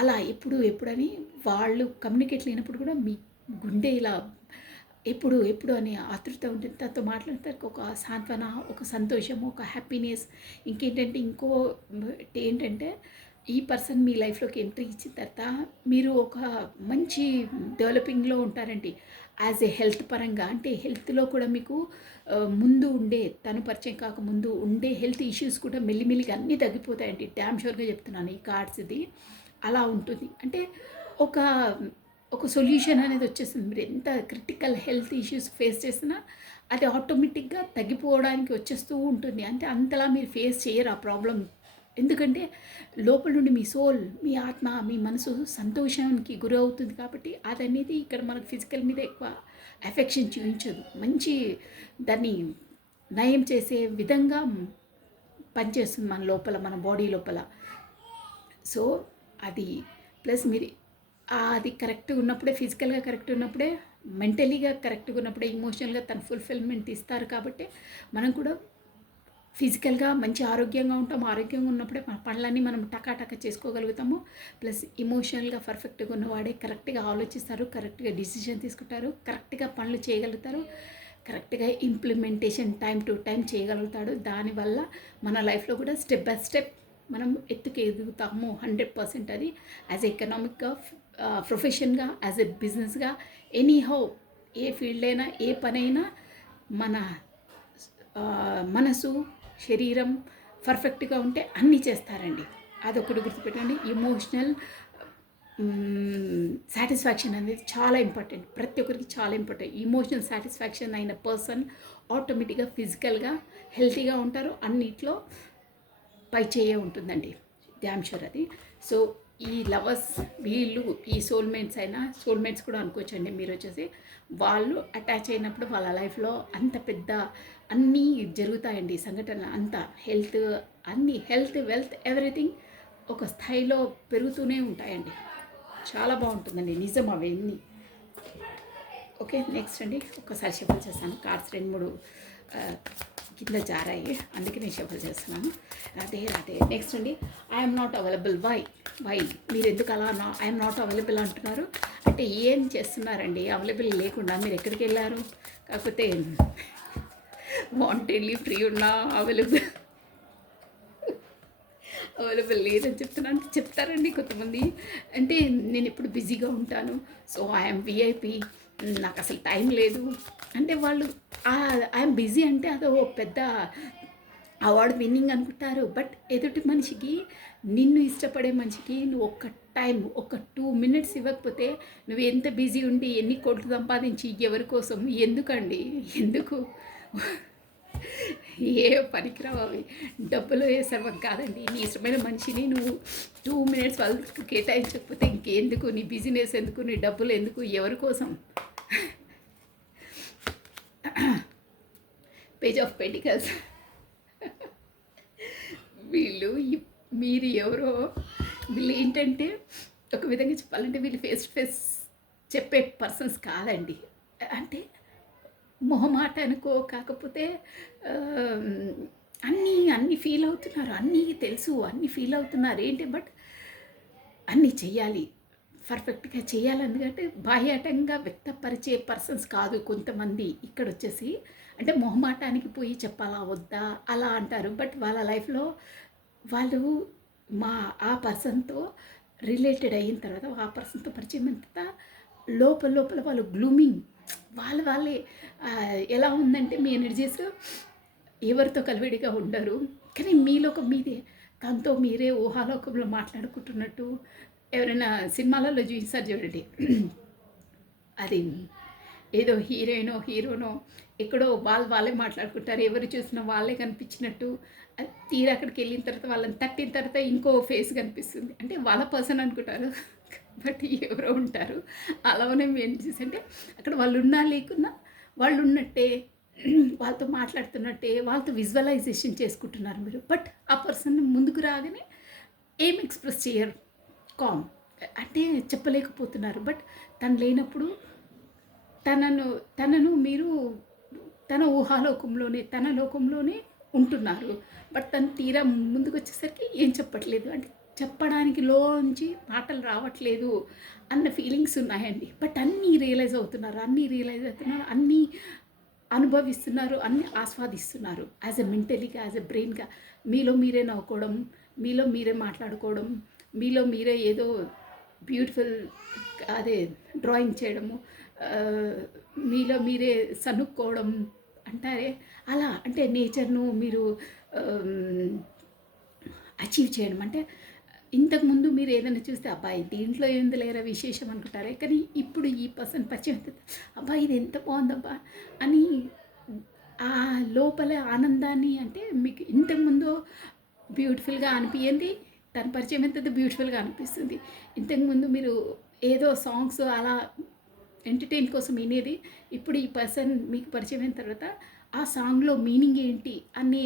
అలా ఎప్పుడని వాళ్ళు కమ్యూనికేట్ లేనప్పుడు కూడా మీ గుండె ఇలా ఎప్పుడు అని ఆతృత ఉంటుంది. తనతో మాట్లాడతానికి ఒక సాంత్వన, ఒక సంతోషం, ఒక హ్యాపీనెస్. ఇంకో ఏంటంటే ఈ పర్సన్ మీ లైఫ్లోకి ఎంట్రీ ఇచ్చిన తర్వాత మీరు ఒక మంచి డెవలపింగ్లో ఉంటారండి. యాజ్ ఏ హెల్త్ పరంగా అంటే హెల్త్లో కూడా మీకు ముందు ఉండే తను పరిచయం కాకముందు ఉండే హెల్త్ ఇష్యూస్ కూడా మెల్లిమెల్లిగా అన్నీ తగ్గిపోతాయండి. డ్యామ్ షూర్గా చెప్తున్నాను. ఈ కార్డ్స్ ఇది అలా ఉంటుంది. అంటే ఒక సొల్యూషన్ అనేది వచ్చేస్తుంది. మీరు ఎంత క్రిటికల్ హెల్త్ ఇష్యూస్ ఫేస్ చేసినా అది ఆటోమేటిక్గా తగ్గిపోవడానికి వచ్చేస్తూ ఉంటుంది. అంటే అంతలా మీరు ఫేస్ చేయరు ఆ ప్రాబ్లం. ఎందుకంటే లోపల నుండి మీ సోల్, మీ ఆత్మ, మీ మనసు సంతోషానికి గురవుతుంది కాబట్టి అదనేది ఇక్కడ మనకు ఫిజికల్ మీద ఎక్కువ ఎఫెక్షన్ చూపించదు. మంచి దాన్ని నయం చేసే విధంగా పనిచేస్తుంది మన లోపల, మన బాడీ లోపల. సో అది ప్లస్ మీరు అది కరెక్ట్గా ఉన్నప్పుడే, ఫిజికల్గా కరెక్ట్ ఉన్నప్పుడే, మెంటలీగా కరెక్ట్గా ఉన్నప్పుడే, ఇమోషనల్గా తన ఫుల్ఫిల్మెంట్ ఇస్తారు. కాబట్టి మనం కూడా ఫిజికల్గా మంచి ఆరోగ్యంగా ఉంటాం. ఆరోగ్యంగా ఉన్నప్పుడే మన పనులన్నీ మనం టకాటక చేసుకోగలుగుతాము. ప్లస్ ఇమోషనల్గా పర్ఫెక్ట్గా ఉన్నవాడే కరెక్ట్గా ఆలోచిస్తారు, కరెక్ట్గా డిసిషన్ తీసుకుంటారు, కరెక్ట్గా పనులు చేయగలుగుతారు, కరెక్ట్గా ఇంప్లిమెంటేషన్ టైం టు టైం చేయగలుగుతాడు. దానివల్ల మన లైఫ్లో కూడా స్టెప్ బై స్టెప్ మనం ఎదుగుతాము 100%. అది యాజ్ ఎకనామిక్గా, ప్రొఫెషన్గా, యాజ్ ఎ బిజినెస్గా, ఎనీహౌ ఏ ఫీల్డ్ అయినా, ఏ పనైనా మన మనసు, శరీరం పర్ఫెక్ట్గా ఉంటే అన్నీ చేస్తారండి. అదొకటి గుర్తుపెట్టండి. ఎమోషనల్ సాటిస్ఫాక్షన్ అనేది చాలా ఇంపార్టెంట్. ప్రతి ఒక్కరికి చాలా ఇంపార్టెంట్. ఎమోషనల్ సాటిస్ఫాక్షన్ అయిన పర్సన్ ఆటోమేటిక్గా ఫిజికల్గా హెల్తీగా ఉంటారు. అన్నిట్లో పై చేయ ఉంటుందండి. డ్యామ్ షూర్ అది. సో ఈ లవర్స్ వీళ్ళు ఈ సోల్మేట్స్ కూడా అనుకోవచ్చండి. మీరు వచ్చేసి వాళ్ళు అటాచ్ అయినప్పుడు వాళ్ళ లైఫ్లో అంత పెద్ద అన్నీ జరుగుతాయండి సంఘటనలు. అంతా హెల్త్ వెల్త్ ఎవ్రీథింగ్ ఒక స్థాయిలో పెరుగుతూనే ఉంటాయండి. చాలా బాగుంటుందండి నిజం అవన్నీ. ఓకే, నెక్స్ట్ అండి ఒక్కసారి షఫల్ చేస్తాను. కార్డ్స్ 2-3 కింద జారాయి, అందుకే నేను షఫల్ చేస్తున్నాను. అదే నెక్స్ట్ అండి, ఐఎమ్ నాట్ అవైలబుల్. వై మీరు ఎందుకు అలా ఐఎమ్ నాట్ అవైలబుల్ అంటున్నారు? అంటే ఏం చేస్తున్నారండి అవైలబుల్ లేకుండా? మీరు ఎక్కడికి వెళ్ళారు? కాకపోతే వాంటెడ్లీ ఫ్రీ ఉన్నా అవైలబుల్ లేదని చెప్తున్నాను. చెప్తారండి కొంతమంది. అంటే నేను ఎప్పుడు బిజీగా ఉంటాను, సో ఐఎమ్ విఐపి, నాకు అసలు టైం లేదు అంటే వాళ్ళు ఐఎమ్ బిజీ అంటే అదో పెద్ద అవార్డు విన్నింగ్ అనుకుంటారు. బట్ ఎదుటి మనిషికి, నిన్ను ఇష్టపడే మనిషికి నువ్వు ఒక 2 మినిట్స్ ఇవ్వకపోతే నువ్వు ఎంత బిజీ ఉండి ఎన్ని కోట్లు సంపాదించి ఎవరి కోసం ఎందుకండి? ఎందుకు? ఏ పనికిరావు అవి. డబ్బులు వేసడం కాదండి. నీ ఇష్టమైన మనిషిని నువ్వు 2 మినిట్స్ వాళ్ళకి కేటాయించకపోతే ఇంకెందుకు? నీ బిజినెస్ ఎందుకు? నీ డబ్బులు ఎందుకు? ఎవరి కోసం? Page of pentacles. మీరు ఎవరో, వీళ్ళు ఏంటంటే ఒక విధంగా చెప్పాలంటే వీళ్ళు ఫేస్ టు ఫేస్ చెప్పే పర్సన్స్ కాదండి. అంటే మొహమాట అనుకో, కాకపోతే అన్నీ ఫీల్ అవుతున్నారు, అన్నీ తెలుసు, అన్నీ ఫీల్ అవుతున్నారు ఏంటి, బట్ అన్నీ చెయ్యాలి, పర్ఫెక్ట్గా చేయాలనుకంటే బాహ్యాటంగా వ్యక్తపరిచే పర్సన్స్ కాదు కొంతమంది. ఇక్కడ వచ్చేసి అంటే మొహమాటానికి పోయి చెప్పాలా వద్దా అలా అంటారు. బట్ వాళ్ళ లైఫ్లో వాళ్ళు ఆ పర్సన్తో రిలేటెడ్ అయిన తర్వాత, ఆ పర్సన్తో పరిచయం అయిన తర్వాత లోపల వాళ్ళు గ్లూమింగ్ వాళ్ళే ఎలా ఉందంటే మీ ఎనర్జీస్ ఎవరితో కలివిడిగా ఉండరు, కానీ మీలోక మీదే తనతో మీరే ఊహాలోకంలో మాట్లాడుకుంటున్నట్టు. ఎవరైనా సినిమాలలో చూపిస్తారు చూడండి, అది ఏదో హీరోనో ఎక్కడో వాళ్ళే మాట్లాడుకుంటారు, ఎవరు చూసినా వాళ్ళే కనిపించినట్టు. తీరా అక్కడికి వెళ్ళిన తర్వాత వాళ్ళని తట్టిన తర్వాత ఇంకో ఫేస్ కనిపిస్తుంది, అంటే వాళ్ళ పర్సన్ అనుకుంటారు బట్ ఎవరో ఉంటారు. అలానే ఏం చేసంటే అక్కడ వాళ్ళు ఉన్నా లేకున్నా వాళ్ళు ఉన్నట్టే, వాళ్ళతో మాట్లాడుతున్నట్టే, వాళ్ళతో విజువలైజేషన్ చేసుకుంటున్నారు మీరు. బట్ ఆ పర్సన్ ముందుకు రాగానే ఏం ఎక్స్ప్రెస్ చేయరు, కామ్ అంటే చెప్పలేకపోతున్నారు. బట్ తను లేనప్పుడు తనను మీరు తన ఊహాలోకంలోనే, తన లోకంలోనే ఉంటున్నారు. బట్ తను తీరా ముందుకు వచ్చేసరికి ఏం చెప్పట్లేదు, అంటే చెప్పడానికి లోంచి మాటలు రావట్లేదు అన్న ఫీలింగ్స్ ఉన్నాయండి. బట్ అన్నీ రియలైజ్ అవుతున్నారు, అన్నీ అనుభవిస్తున్నారు, అన్నీ ఆస్వాదిస్తున్నారు. యాజ్ ఎ మెంటలీగా, యాజ్ ఎ బ్రెయిన్గా మీలో మీరే నవ్వుకోవడం, మీలో మీరే మాట్లాడుకోవడం, మీలో మీరే ఏదో బ్యూటిఫుల్ డ్రాయింగ్ చేయడము, మీలో మీరే సనుక్కోవడం అంటారే అలా. అంటే నేచర్ను మీరు అచీవ్ చేయడం. అంటే ఇంతకుముందు మీరు ఏదైనా చూస్తే అబ్బాయి దీంట్లో ఏంది లేరా విశేషం అనుకుంటారే, కానీ ఇప్పుడు ఈ పర్సన్ పరిచయం అవుతుంది, అబ్బాయి ఇది ఎంత బాగుందబ్బా అని ఆ లోపల ఆనందాన్ని, అంటే మీకు ఇంతకుముందు బ్యూటిఫుల్గా అనిపించింది, తన పరిచయం ఎంత బ్యూటిఫుల్గా అనిపిస్తుంది. ఇంతకుముందు మీరు ఏదో సాంగ్స్ అలా ఎంటర్టైన్ కోసం వినేది, ఇప్పుడు ఈ పర్సన్ మీకు పరిచయం అయిన తర్వాత ఆ సాంగ్లో మీనింగ్ ఏంటి అని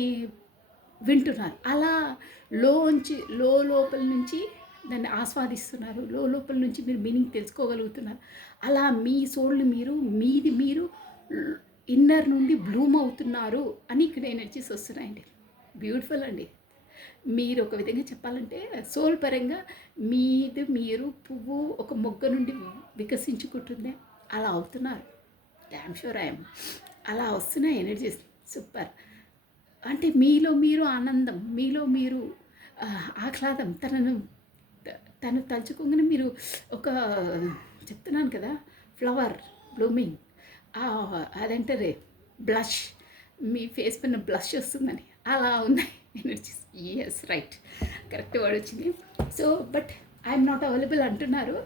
వింటున్నారు. అలా లోపల నుంచి దాన్ని ఆస్వాదిస్తున్నారు, లోపల నుంచి మీరు మీనింగ్ తెలుసుకోగలుగుతున్నారు. అలా మీ సోల్ని మీరు ఇన్నర్ నుండి బ్లూమ్ అవుతున్నారు అని ఇక్కడ ఎనర్జీస్ వస్తున్నాయండి. బ్యూటిఫుల్ అండి. మీరు ఒక విధంగా చెప్పాలంటే సోల్ పరంగా మీరు పువ్వు ఒక మొగ్గ నుండి వికసించుకుంటుందే అలా అవుతున్నారు. Damn sure I'm. అలా వస్తున్నాయి ఎనర్జీస్. సూపర్. అంటే మీలో మీరు ఆనందం, మీలో మీరు ఆహ్లాదం, తను తలుచుకోగానే మీరు ఒక చెప్తున్నాను కదా, ఫ్లవర్ బ్లూమింగ్, అదంటారే బ్లష్, మీ ఫేస్ పైన బ్లష్ వస్తుందని అలా ఉన్నాయి energies. Yes, right, correct word వచ్చింది. So but I'm not available అంటున్నారు.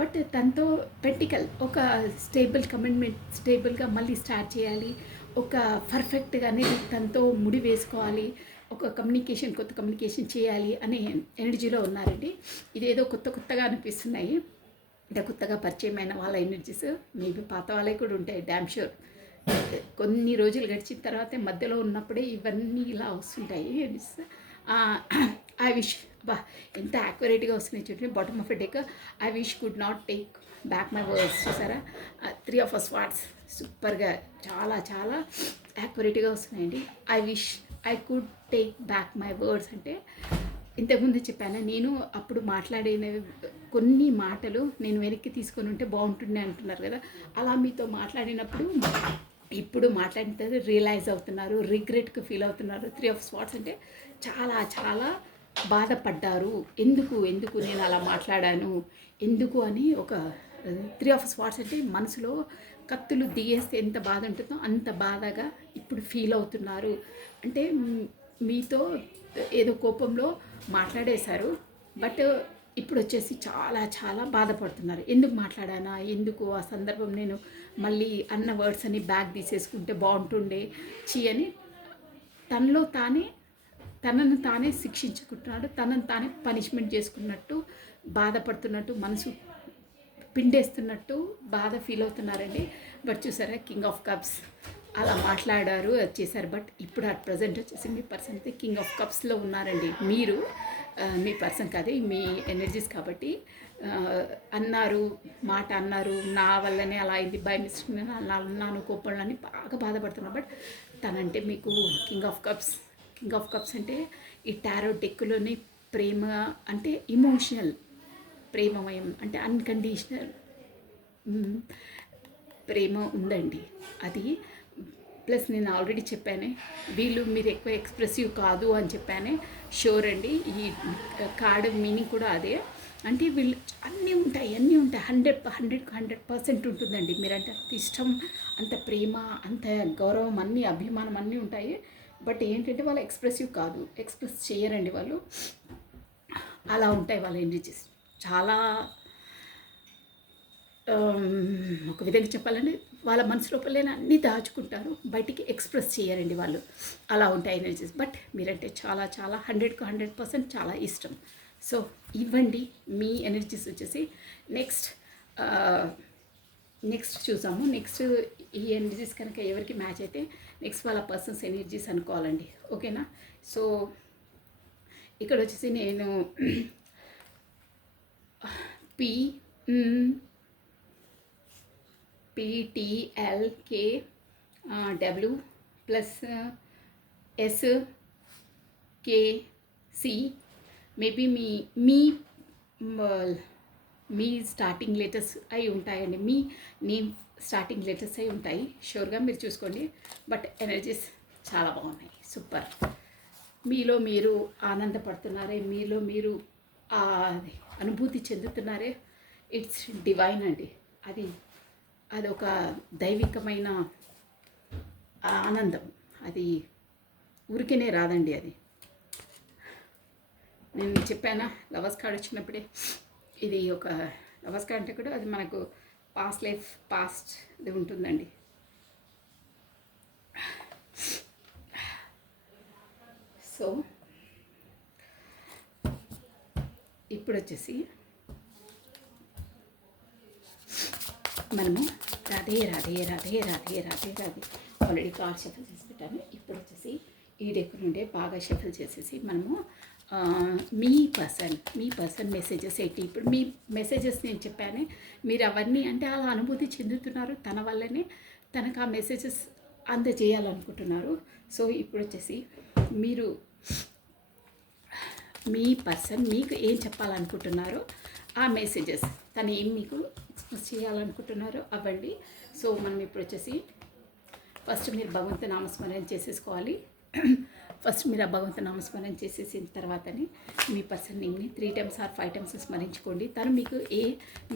బట్ తనతో పెంటికల్ ఒక స్టేబుల్ కమిట్మెంట్, స్టేబుల్గా మళ్ళీ స్టార్ట్ చేయాలి, ఒక పర్ఫెక్ట్గా అనేది తనతో ముడి వేసుకోవాలి, ఒక కొత్త కమ్యూనికేషన్ చేయాలి అనే ఎనర్జీలో ఉన్నారండి. ఇదేదో కొత్తగా అనిపిస్తున్నాయి, అంటే కొత్తగా పరిచయమైన వాళ్ళ ఎనర్జీస్. మేబీ పాత వాళ్ళే కూడా ఉంటాయి, డ్యామ్ షూర్. కొన్ని రోజులు గడిచిన తర్వాతే మధ్యలో ఉన్నప్పుడే ఇవన్నీ ఇలా వస్తుంటాయి. ఐ విష్ బా ఎంత యాక్యురేట్గా వస్తున్నాయి చూడండి. Bottom of a deck I wish could not take back my words. చూసారా, 3 ఆఫ్ స్వార్డ్స్ సూపర్గా చాలా చాలా యాక్యురేట్గా వస్తున్నాయండి. I wish I could take back my words అంటే ఇంతకుముందు చెప్పాను నేను అప్పుడు మాట్లాడిన కొన్ని మాటలు నేను వెనక్కి తీసుకొని ఉంటే బాగుంటుండే అంటున్నారు కదా, అలా మీతో మాట్లాడినప్పుడు ఇప్పుడు మాట్లాడిన తర్వాత రియలైజ్ అవుతున్నారు, రిగ్రెట్కి ఫీల్ అవుతున్నారు. 3 ఆఫ్ స్వార్డ్స్ అంటే చాలా చాలా బాధపడ్డారు. ఎందుకు ఎందుకు నేను అలా మాట్లాడాను ఎందుకు అని ఒక 3 ఆఫ్ స్వార్డ్స్ అంటే మనసులో కత్తులు దిగేస్తే ఎంత బాధ ఉంటుందో అంత బాధగా ఇప్పుడు ఫీల్ అవుతున్నారు. అంటే మీతో ఏదో కోపంలో మాట్లాడేశారు, బట్ ఇప్పుడు వచ్చేసి చాలా చాలా బాధపడుతున్నారు. ఎందుకు మాట్లాడానా, ఎందుకు ఆ సందర్భం నేను మళ్ళీ అన్న వర్డ్స్ అని బ్యాగ్ తీసేసుకుంటే బాగుంటుండే చీ అని తనను తానే శిక్షించుకుంటున్నాడు, తనను తానే పనిష్మెంట్ చేసుకున్నట్టు బాధపడుతున్నట్టు, మనసు పిండేస్తున్నట్టు బాధ ఫీల్ అవుతున్నారండి. బట్ చూసారా, కింగ్ ఆఫ్ కప్స్ అలా మాట్లాడారు వచ్చేసారు. బట్ ఇప్పుడు అట్ ప్రజెంట్ వచ్చేసి మీ పర్సన్ అయితే కింగ్ ఆఫ్ కప్స్లో ఉన్నారండి. మీరు మీ పర్సన్ కాదు, మీ ఎనర్జీస్ కాబట్టి అన్నారు, మాట అన్నారు, నా వల్లనే అలా అయింది, బై మిస్టేక్ అన్నాను, కోపంలో అని బాగా బాధపడుతున్నారు. బట్ తనంటే మీకు కింగ్ ఆఫ్ కప్స్ అంటే ఈ టారో డెక్కులోని ప్రేమ అంటే ఇమోషనల్ ప్రేమమయం అంటే అన్కండిషనల్ ప్రేమ ఉందండి. అది ప్లస్ నేను ఆల్రెడీ చెప్పానే, వీళ్ళు మీరు ఎక్కువ ఎక్స్ప్రెసివ్ కాదు అని చెప్పానే. షూర్ అండి, ఈ కార్డ్ మీనింగ్ కూడా అదే. అంటే వీళ్ళు అన్నీ ఉంటాయి 100% ఉంటుందండి. మీరంటే అంత ఇష్టం, అంత ప్రేమ, అంత గౌరవం, అన్నీ అభిమానం అన్నీ ఉంటాయి. బట్ ఏంటంటే వాళ్ళు ఎక్స్ప్రెసివ్ కాదు, ఎక్స్ప్రెస్ చేయరండి వాళ్ళు. అలా ఉంటాయి వాళ్ళ ఎనర్జీస్. చాలా ఒక విధంగా చెప్పాలంటే వాళ్ళ మనసు లోపలనే అన్నీ దాచుకుంటారు, బయటికి ఎక్స్ప్రెస్ చేయరండి వాళ్ళు. అలా ఉంటాయి ఎనర్జీస్. బట్ మీరంటే చాలా చాలా 100% చాలా ఇష్టం. సో ఇవ్వండి మీ ఎనర్జీస్ వచ్చేసి. నెక్స్ట్ చూసాము. నెక్స్ట్ ఈ ఎనర్జీస్ కనుక ఎవరికి మ్యాచ్ అయితే నెక్స్ట్ వాళ్ళ పర్సన్స్ ఎనర్జీస్ అనుకోవాలండి. ఓకేనా? సో ఇక్కడ వచ్చేసి నేను PTLKW ప్లస్ SKC మేబీ మీ స్టార్టింగ్ లెటర్స్ అయి ఉంటాయండి. మీ నేమ్ స్టార్టింగ్ లెటర్స్ అయి ఉంటాయి. షూర్గా మీరు చూసుకోండి. బట్ ఎనర్జీస్ చాలా బాగున్నాయి, సూపర్. మీలో మీరు ఆనందపడుతున్నారే, మీలో మీరు అనుభూతి చెందుతున్నారే. ఇట్స్ డివైన్ అండి. అదొక దైవికమైన ఆనందం. అది ఊరికేనే రాదండి. అది నేను చెప్పానా, లవర్స్ కార్డ్ వచ్చినప్పుడే ఇది ఒక లవర్స్ కార్డ్ అంటే కూడా అది మనకు పాస్ట్ లైఫ్ పాస్ట్ది ఉంటుందండి. సో ఇప్పుడు వచ్చేసి మనము Radhe Radhe Radhe Radhe Radhe Radhe already card shuffle చేసి పెట్టాను. ఇప్పుడు వచ్చేసి ఈ డెక్ నుండే బాగా షఫల్ చేసేసి మనము మీ పర్సన్ మెసేజెస్ ఏంటి, ఇప్పుడు మీ మెసేజెస్ నేను చెప్పానే, మీరు అవన్నీ అంటే అలా అనుభూతి చెందుతున్నారు, తన వల్లనే తనకు ఆ మెసేజెస్ అందజేయాలనుకుంటున్నారు. సో ఇప్పుడు వచ్చేసి మీరు మీ పర్సన్ మీకు ఏం చెప్పాలనుకుంటున్నారో ఆ మెసేజెస్ తను ఏం మీకు ఎక్స్ప్రెస్ చేయాలనుకుంటున్నారో అవ్వండి. సో మనం ఇప్పుడు వచ్చేసి ఫస్ట్ మీరు భగవంతు నామస్మరణ చేసేసుకోవాలి. ఫస్ట్ మీరు ఆ భగవంతు నామస్మరణ చేసేసిన తర్వాతనే మీ పర్సన్ నేమ్ని 3 times or 5 times స్మరించుకోండి. తను మీకు ఏ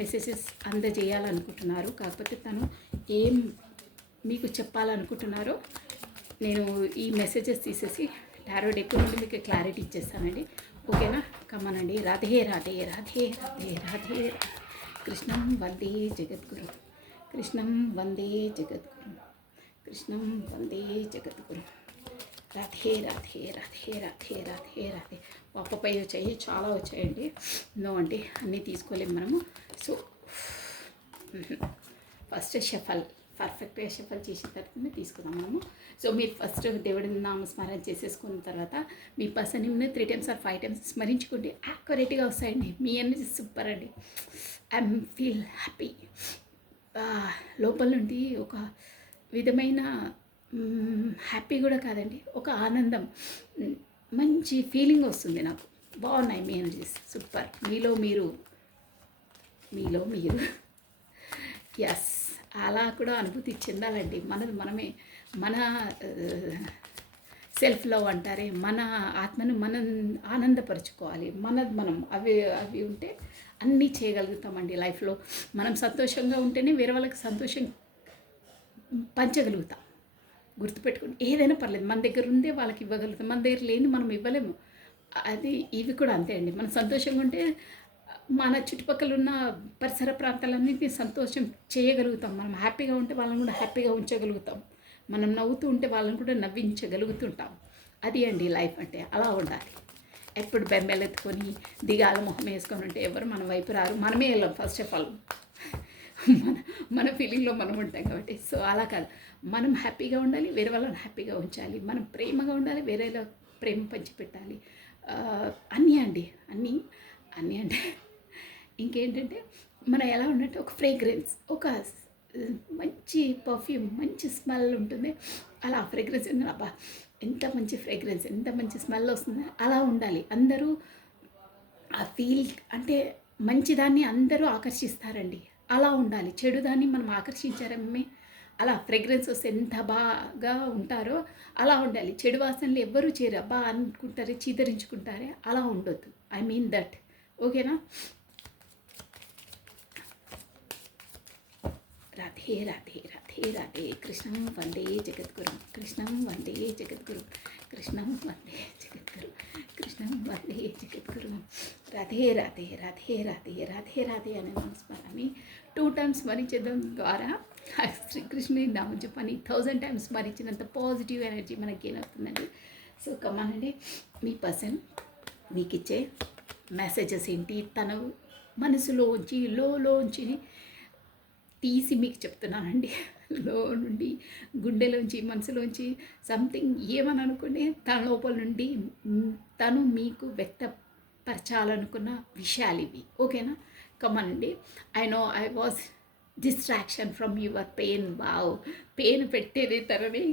మెసేజెస్ అందజేయాలనుకుంటున్నారు, కాకపోతే తను ఏం మీకు చెప్పాలనుకుంటున్నారో నేను ఈ మెసేజెస్ తీసేసి టారో డెక్ నుండి మీకు క్లారిటీ ఇచ్చేస్తానండి. ఓకేనా? కమ్మనండి. రాధే రాధే రాధే రాధే రాధే కృష్ణం వందే జగద్గురు, కృష్ణం వందే జగద్గురు, కృష్ణం వందే జగద్గురు. రాధే రాధే రాధే రాధే రాధే రాధే. పాపపై వచ్చాయి, చాలా వచ్చాయండి. నో అంటే అన్నీ తీసుకోలేము మనము. సో ఫస్ట్ పర్ఫెక్ట్గా షఫల్ చేసిన తర్వాత తీసుకుందాం మనము. సో మీరు ఫస్ట్ దేవుడి నామస్మరణ చేసేసుకున్న తర్వాత మీ పర్సన్ని 3 times ఆర్ 5 times స్మరించుకుంటే యాక్యురేట్గా వస్తాయండి. మీ ఎనర్జీ సూపర్ అండి. I'm feel happy. లోపల నుండి ఒక విధమైన హ్యాపీ కూడా కాదండి, ఒక ఆనందం, మంచి ఫీలింగ్ వస్తుంది నాకు. బాగున్నాయి మీ ఎనర్జీస్, సూపర్. మీలో మీరు ఎస్, అలా కూడా అనుభూతి చెందాలండి. మనమే మన సెల్ఫ్ లవ్ అంటారే, మన ఆత్మను మనం ఆనందపరుచుకోవాలి. మనం అవి ఉంటే అన్నీ చేయగలుగుతామండి లైఫ్లో. మనం సంతోషంగా ఉంటేనే వేరే వాళ్ళకి సంతోషం పంచగలుగుతాం. గుర్తుపెట్టుకోండి, ఏదైనా పర్లేదు, మన దగ్గర ఉందే వాళ్ళకి ఇవ్వగలుగుతాం, మన దగ్గర లేని మనం ఇవ్వలేము. అది ఇవి కూడా అంతే అండి. మనం సంతోషంగా ఉంటే మన చుట్టుపక్కల ఉన్న పరిసర ప్రాంతాలన్నింటినీ సంతోషం చేయగలుగుతాం. మనం హ్యాపీగా ఉంటే వాళ్ళని కూడా హ్యాపీగా ఉంచగలుగుతాం. మనం నవ్వుతూ ఉంటే వాళ్ళని కూడా నవ్వించగలుగుతుంటాం. అది అండి లైఫ్ అంటే, అలా ఉండాలి. ఎప్పుడు బెంబెలెత్తుకొని దిగాల మొహం వేసుకొని ఉంటే ఎవరు మన వైపు రారు, మనమే వెళ్ళాం ఫస్ట్ ఆఫ్ ఆల్. మన ఫీలింగ్లో మనం ఉంటాం కాబట్టి. సో అలా కాదు, మనం హ్యాపీగా ఉండాలి, వేరే వాళ్ళని హ్యాపీగా ఉంచాలి. మనం ప్రేమగా ఉండాలి, వేరేలా ప్రేమ పంచిపెట్టాలి. అన్నీ అండి, అన్నీ అంటే ఇంకేంటంటే మనం ఎలా ఉండంటే ఒక ఫ్రేగ్రెన్స్, ఒక మంచి పర్ఫ్యూమ్, మంచి స్మెల్ ఉంటుంది. అలా ఫ్రేగ్రెన్స్ ఉంది, అబ్బా ఎంత మంచి ఫ్రేగ్రెన్స్, ఎంత మంచి స్మెల్ వస్తుంది, అలా ఉండాలి. అందరూ ఆ ఫీల్ అంటే మంచిదాన్ని అందరూ ఆకర్షిస్తారండి, అలా ఉండాలి. చెడుదాన్ని మనం ఆకర్షించారమ్మే, అలా ఫ్రేగ్రెన్స్ వస్తే ఎంత బాగా ఉంటారో అలా ఉండాలి. చెడు వాసనలు ఎవ్వరూ చేయరు, అబ్బా అనుకుంటారే, చీదరించుకుంటారే, అలా ఉండొద్దు. I mean that. ఓకేనా? రాధే రాధే రాధే రాధే. కృష్ణం వందే జగద్గురు, కృష్ణం వందే జగద్గురు, కృష్ణం వందే జగద్గురు, కృష్ణం వందే జగద్గురు. రాధే రాధే రాధే రాధే రాధే రాధే అనే నామస్మరణని 2 times స్మరించడం ద్వారా శ్రీకృష్ణుని నామం చెప్పని 1000 times స్మరించినంత పాజిటివ్ ఎనర్జీ మనకి గెయిన్ అవుతుందండి. సో కమానండి, మీ పర్సన్ మీకు ఇచ్చే మెసేజెస్ ఏంటి, తన మనసులోంచి లోంచి తీసి మీకు చెప్తున్నానండి. లో నుండి, గుండెలోంచి, మనసులోంచి సంథింగ్ ఏమని అనుకునే తన లోపల నుండి తను మీకు వ్యక్తపరచాలనుకున్న విషయాలు ఇవి. ఓకేనా? కమానండి. I know I was distraction from your pain. Wow, pain పెట్టేది తననే,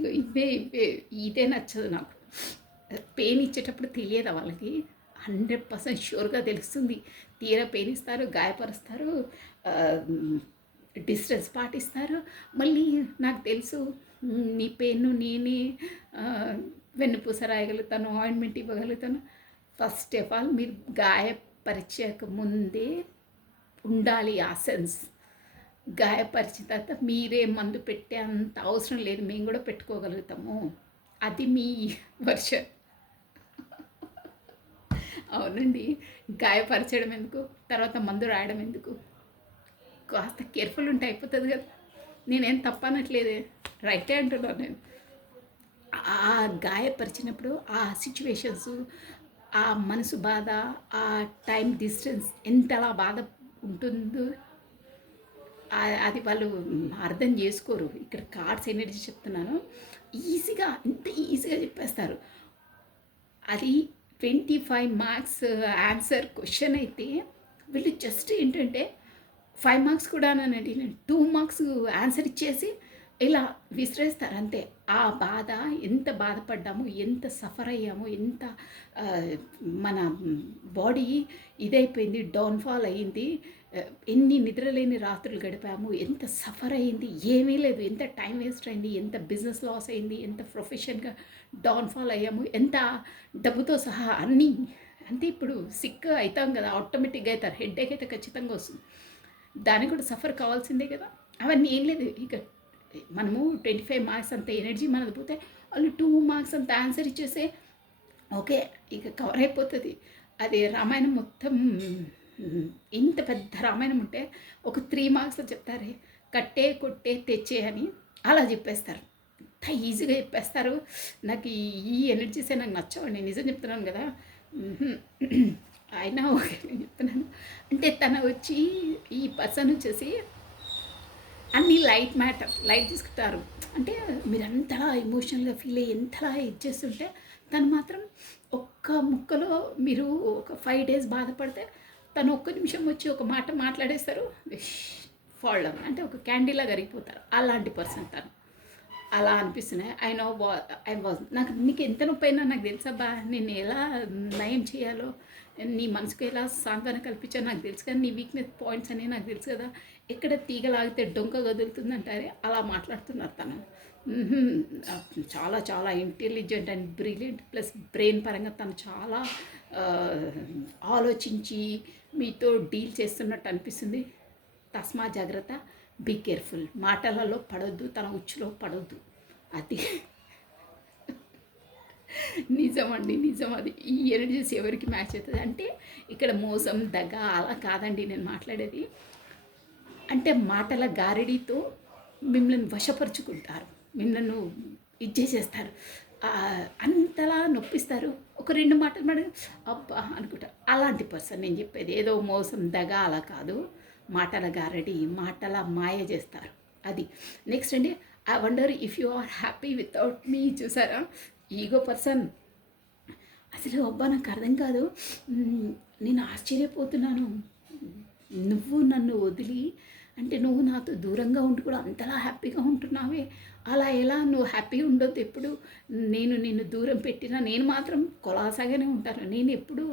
ఇదే నచ్చదు నాకు. పెయిన్ ఇచ్చేటప్పుడు తెలియదా వాళ్ళకి? 100% షూర్గా తెలుస్తుంది. తీరా పెయిన్ ఇస్తారు, గాయపరుస్తారు, డిస్టెన్స్ పాటిస్తారు. మళ్ళీ నాకు తెలుసు నీ పెయిన్ నేనే వెన్నుపూస రాయగలుగుతాను, ఆయింట్మెంట్ ఇవ్వగలుగుతాను. ఫస్ట్ ఆఫ్ ఆల్ మీరు గాయపరిచక ముందే ఉండాలి ఆ సెన్స్. గాయపరిచిన తర్వాత మీరే మందు పెట్టే అంత అవసరం లేదు, మేము కూడా పెట్టుకోగలుగుతాము. అది మీ వర్షన్. అవునండి, గాయపరచడం ఎందుకు, తర్వాత మందు రాయడం ఎందుకు? కాస్త కేర్ఫుల్ ఉంటే అయిపోతుంది కదా. నేనేం తప్పనట్లేదే, రైటే అంటున్నాను నేను. ఆ గాయపరిచినప్పుడు ఆ సిచ్యువేషన్స్, ఆ మనసు బాధ, ఆ టైం డిస్టెన్స్ ఎంతలా బాధ ఉంటుందో అది వాళ్ళు అర్థం చేసుకోరు. ఇక్కడ కార్డ్స్ ఎనర్జీ చెప్తున్నాను, ఈజీగా, ఇంత ఈజీగా చెప్పేస్తారు. అది 25 marks ఆన్సర్ క్వశ్చన్ అయితే వీళ్ళు జస్ట్ ఏంటంటే 5 marks కూడా అనండి, నేను 2 marks ఆన్సర్ ఇచ్చేసి ఇలా విసిరేస్తారు అంతే. ఆ బాధ, ఎంత బాధపడ్డాము, ఎంత సఫర్ అయ్యాము, ఎంత మన బాడీ ఇదైపోయింది, డౌన్ఫాల్ అయ్యింది, ఎన్ని నిద్రలేని రాత్రులు గడిపాము, ఎంత సఫర్ అయ్యింది, ఏమీ లేదు, ఎంత టైం వేస్ట్ అయింది, ఎంత బిజినెస్ లాస్ అయింది, ఎంత ప్రొఫెషన్గా డౌన్ఫాల్ అయ్యాము, ఎంత డబ్బుతో సహా అన్నీ. అంటే ఇప్పుడు సిక్ అవుతాం కదా, ఆటోమేటిక్గా అవుతారు, హెడ్ఏక్ అయితే ఖచ్చితంగా వస్తుంది, దానికి కూడా సఫర్ కావాల్సిందే కదా. అవన్నీ ఏం లేదు. ఇక మనము 25 marks అంత ఎనర్జీ మనది పోతే వాళ్ళు 2 marks అంత ఆన్సర్ ఇచ్చేస్తే ఓకే, ఇక కవర్ అయిపోతుంది. అది రామాయణం మొత్తం, ఇంత పెద్ద రామాయణం ఉంటే ఒక 3 marks చెప్తారే, కట్టే కొట్టే తెచ్చే అని అలా చెప్పేస్తారు. అంత ఈజీగా చెప్పేస్తారు. నాకు ఈ ఎనర్జీసే నాకు నచ్చవండి, నిజం చెప్తున్నాను కదా. అయినా ఓకే నేను చెప్తున్నాను. అంటే తన వచ్చి, ఈ పర్సన్ వచ్చేసి అన్నీ లైట్ మ్యాటర్, లైట్ తీసుకుంటారు. అంటే మీరు అంతలా ఎమోషనల్గా ఫీల్ అయ్యి ఎంతలా ఇచ్చేస్తుంటే తను మాత్రం ఒక్క ముక్కలో మీరు ఒక 5 days బాధపడితే తను ఒక్క నిమిషం వచ్చి ఒక మాట మాట్లాడేస్తారు, ఫాల్ డౌన్ అంటే ఒక క్యాండీలా కరిగిపోతారు. అలాంటి పర్సన్ తను. అలా అనిపిస్తున్నాయి. ఐ నో ఐ వాజ్ నాకు నీకు ఎంత నొప్పి అయినా నాకు తెలుసబ్బా, నేను ఎలా నయం చేయాలో, నీ మనసుకు ఎలా సాంత్వన కల్పించాలో నాకు తెలుసు కదా, నీ వీక్నెస్ పాయింట్స్ అనేవి నాకు తెలుసు కదా, ఎక్కడ తీగలాగితే డొంక కదులుతుందంటారే అలా మాట్లాడుతున్నారు తను. చాలా చాలా intelligent and brilliant, plus brain పరంగా తను చాలా ఆలోచించి మీతో డీల్ చేస్తున్నట్టు అనిపిస్తుంది. తస్మా జాగ్రత్త, బీ కేర్ఫుల్, మాటలలో పడొద్దు, తన ఉచ్చులో పడొద్దు. అది నిజమండి, నిజం. అది ఈ ఎనర్జీస్ ఎవరికి మ్యాచ్ అవుతుంది అంటే ఇక్కడ మోసం దగ్గ అలా కాదండి నేను మాట్లాడేది. అంటే మాటల గారడీతో మిమ్మల్ని వశపరుచుకుంటారు, మిమ్మల్ని ఇచ్చేసేస్తారు, అంతలా నొప్పిస్తారు. ఒక 2 మాటలు మాట అబ్బా అనుకుంటారు. అలాంటి పర్సన్ నేను చెప్పేది. ఏదో మోసం దగ అలా కాదు, మాటల గారడి, మాటల మాయ చేస్తారు. అది నెక్స్ట్ అండి, I wonder if you are happy without me. చూసారా, ఈగో పర్సన్ అసలు అబ్బా నాకు అర్థం కాదు, నేను ఆశ్చర్యపోతున్నాను. నువ్వు నన్ను వదిలి అంటే నువ్వు నాతో దూరంగా ఉండి కూడా అంతలా హ్యాపీగా ఉంటున్నావే, అలా ఎలా నువ్వు హ్యాపీగా ఉండొద్దు ఎప్పుడు. నేను నిన్ను దూరం పెట్టినా నేను మాత్రం కొలాసాగానే ఉంటాను. నేను ఎప్పుడు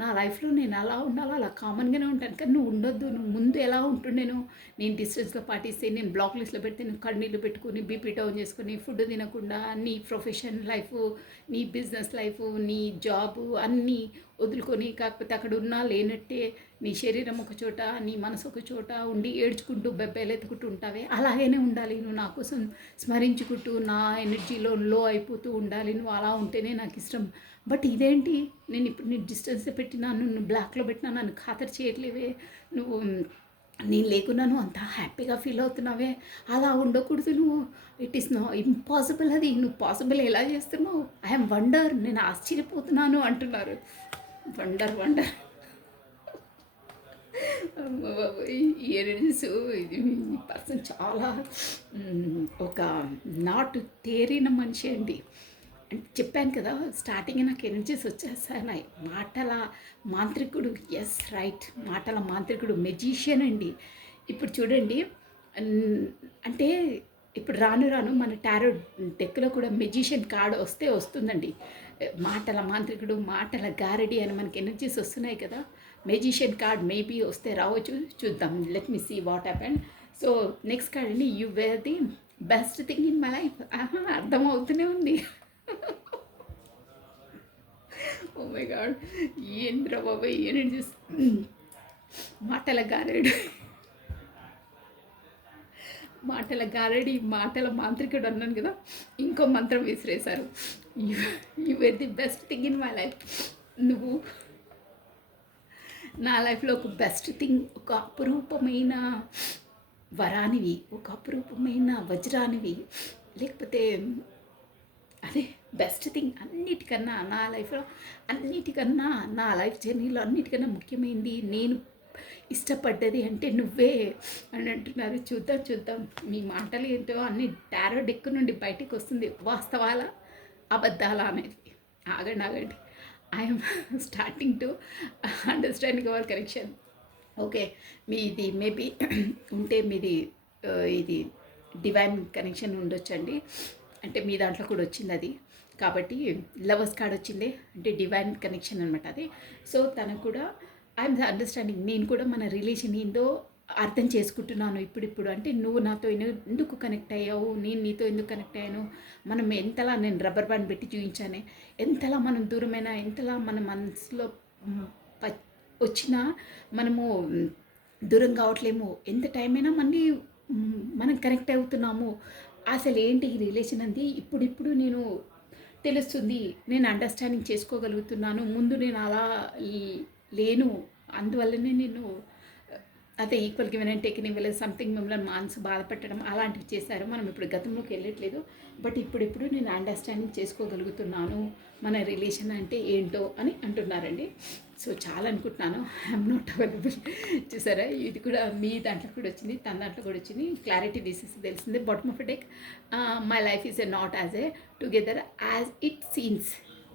నా లైఫ్లో నేను అలా ఉండాలో అలా కామన్గానే ఉంటాను, కానీ నువ్వు ఉండొద్దు. నువ్వు ముందు ఎలా ఉంటుండేనో, నేను డిస్టెన్స్లో పాటిస్తే, నేను బ్లాక్ లిస్ట్లో పెడితే నువ్వు కన్నీళ్ళు పెట్టుకుని బీపీ డౌన్ చేసుకుని ఫుడ్ తినకుండా నీ ప్రొఫెషన్ లైఫ్, నీ బిజినెస్ లైఫ్, నీ జాబు అన్నీ వదులుకొని, కాకపోతే అక్కడ ఉన్నా లేనట్టే నీ శరీరం ఒక చోట, నీ మనసు ఒక చోట ఉండి ఏడ్చుకుంటూ బెబ్బేలెత్తుకుంటూ ఉంటావే, అలాగనే ఉండాలి. నువ్వు నా కోసం స్మరించుకుంటూ నా ఎనర్జీలో లో అయిపోతూ ఉండాలి. నువ్వు అలా ఉంటేనే నాకు ఇష్టం. బట్ ఇదేంటి, నేను ఇప్పుడు నీ డిస్టెన్స్లో పెట్టినా, నువ్వు బ్లాక్లో పెట్టినా నన్ను ఖాతరు చేయట్లేవే, నువ్వు నేను లేకున్నా నువ్వు అంత హ్యాపీగా ఫీల్ అవుతున్నావే, అలా ఉండకూడదు నువ్వు. ఇట్ ఈస్ నో ఇంపాసిబుల్, అది నువ్వు పాసిబుల్ ఎలా చేస్తున్నావు, ఐఎమ్ వండర్, నేను ఆశ్చర్యపోతున్నాను అంటున్నారు. వండర్ వండర్ ఈ ఎనర్జీస్, ఇది ఈ పర్సన్ చాలా ఒక నాటు తేరిన మనిషి అండి. అంటే చెప్పాను కదా స్టార్టింగ్ నాకు ఎనర్జీస్ వచ్చేస్తాయి. మాటల మాంత్రికుడు, ఎస్ రైట్, మాటల మాంత్రికుడు, మెజీషియన్ అండి. ఇప్పుడు చూడండి, అంటే ఇప్పుడు రాను రాను మన టారో డెక్లో కూడా మెజీషియన్ కార్డ్ వస్తే వస్తుందండి. మాటల మాంత్రికుడు, మాటల గారడి అని మనకి ఎనర్జీస్ వస్తున్నాయి కదా. మెజిషియన్ కార్డ్ మేబీ వస్తే రావచ్చు, చూద్దాం. Let me see what happen. So next card అండి, you were the best thing in my life. అర్థమవుతూనే ఉంది. ఓ మై గాడ్, ఏంద్ర బాబా ఎనర్జీస్. మాటల గారడి, మాటల గారడి, మాటల మాంత్రికుడు అన్నాను కదా, ఇంకో మంత్రం విసిరేశారు. You were the best thing in my life. నువ్వు నా లైఫ్లో ఒక బెస్ట్ థింగ్, ఒక అపురూపమైన వరానివి, ఒక అపురూపమైన వజ్రానివి, లేకపోతే అదే బెస్ట్ థింగ్. అన్నిటికన్నా నా లైఫ్లో, అన్నిటికన్నా నా లైఫ్ జర్నీలో అన్నిటికన్నా ముఖ్యమైనది, నేను ఇష్టపడ్డది అంటే నువ్వే అని అంటున్నారు. చూద్దాం చూద్దాం మీ మాటలు ఏంటో, అన్ని టారో డెక్ నుండి బయటికి వస్తుంది. వాస్తవాల అబద్ధాల అనేది. ఆగండి ఆగండి, I'm starting to understanding our connection. Okay, మీది మేబీ ఉంటే మీది ఇది డివైన్ కనెక్షన్ ఉండొచ్చండి. అంటే మీ దాంట్లో కూడా వచ్చింది అది, కాబట్టి లవర్స్ కార్డ్ వచ్చింది అంటే డివైన్ కనెక్షన్ అనమాట అది. సో తనకు కూడా ఐఎమ్ అండర్స్టాండింగ్, నేను కూడా మన రిలేషన్ ఏందో అర్థం చేసుకుంటున్నాను ఇప్పుడిప్పుడు. అంటే నువ్వు నాతో ఎందుకు కనెక్ట్ అయ్యావు, నేను నీతో ఎందుకు కనెక్ట్ అయ్యాను, మనం ఎంతలా, నేను రబ్బర్ బ్యాండ్ పెట్టి చూపించానే, ఎంతలా మనం దూరమైనా, ఎంతలా మన మనసులో వచ్చినా మనము దూరం కావట్లేము, ఎంత టైం అయినా మళ్ళీ మనం కనెక్ట్ అవుతున్నాము. అసలు ఏంటి ఈ రిలేషన్ అంది ఇప్పుడిప్పుడు నేను తెలుస్తుంది, నేను అండర్స్టాండింగ్ చేసుకోగలుగుతున్నాను. ముందు నేను అలా లేను, అందువల్లనే నేను అదే ఈక్వల్ గివెన్ అండ్ టేకెన్ ఇవ్వలేదు, సంథింగ్ మిమ్మల్ని మనసు బాధపెట్టడం అలాంటివి చేశారు. మనం ఇప్పుడు గతంలోకి వెళ్ళట్లేదు, బట్ ఇప్పుడిప్పుడు నేను అండర్స్టాండింగ్ చేసుకోగలుగుతున్నాను మన రిలేషన్ అంటే ఏంటో అని అంటున్నారండి. సో చాలా అనుకుంటున్నాను, ఐఎమ్ నాట్ అవైలబుల్. చూసారా, ఇది కూడా మీ దాంట్లో కూడా వచ్చింది, తన దాంట్లో కూడా వచ్చింది. క్లారిటీ తీసేసి తెలిసిందే. Bottom of deck, my life is a not as a together as it scenes.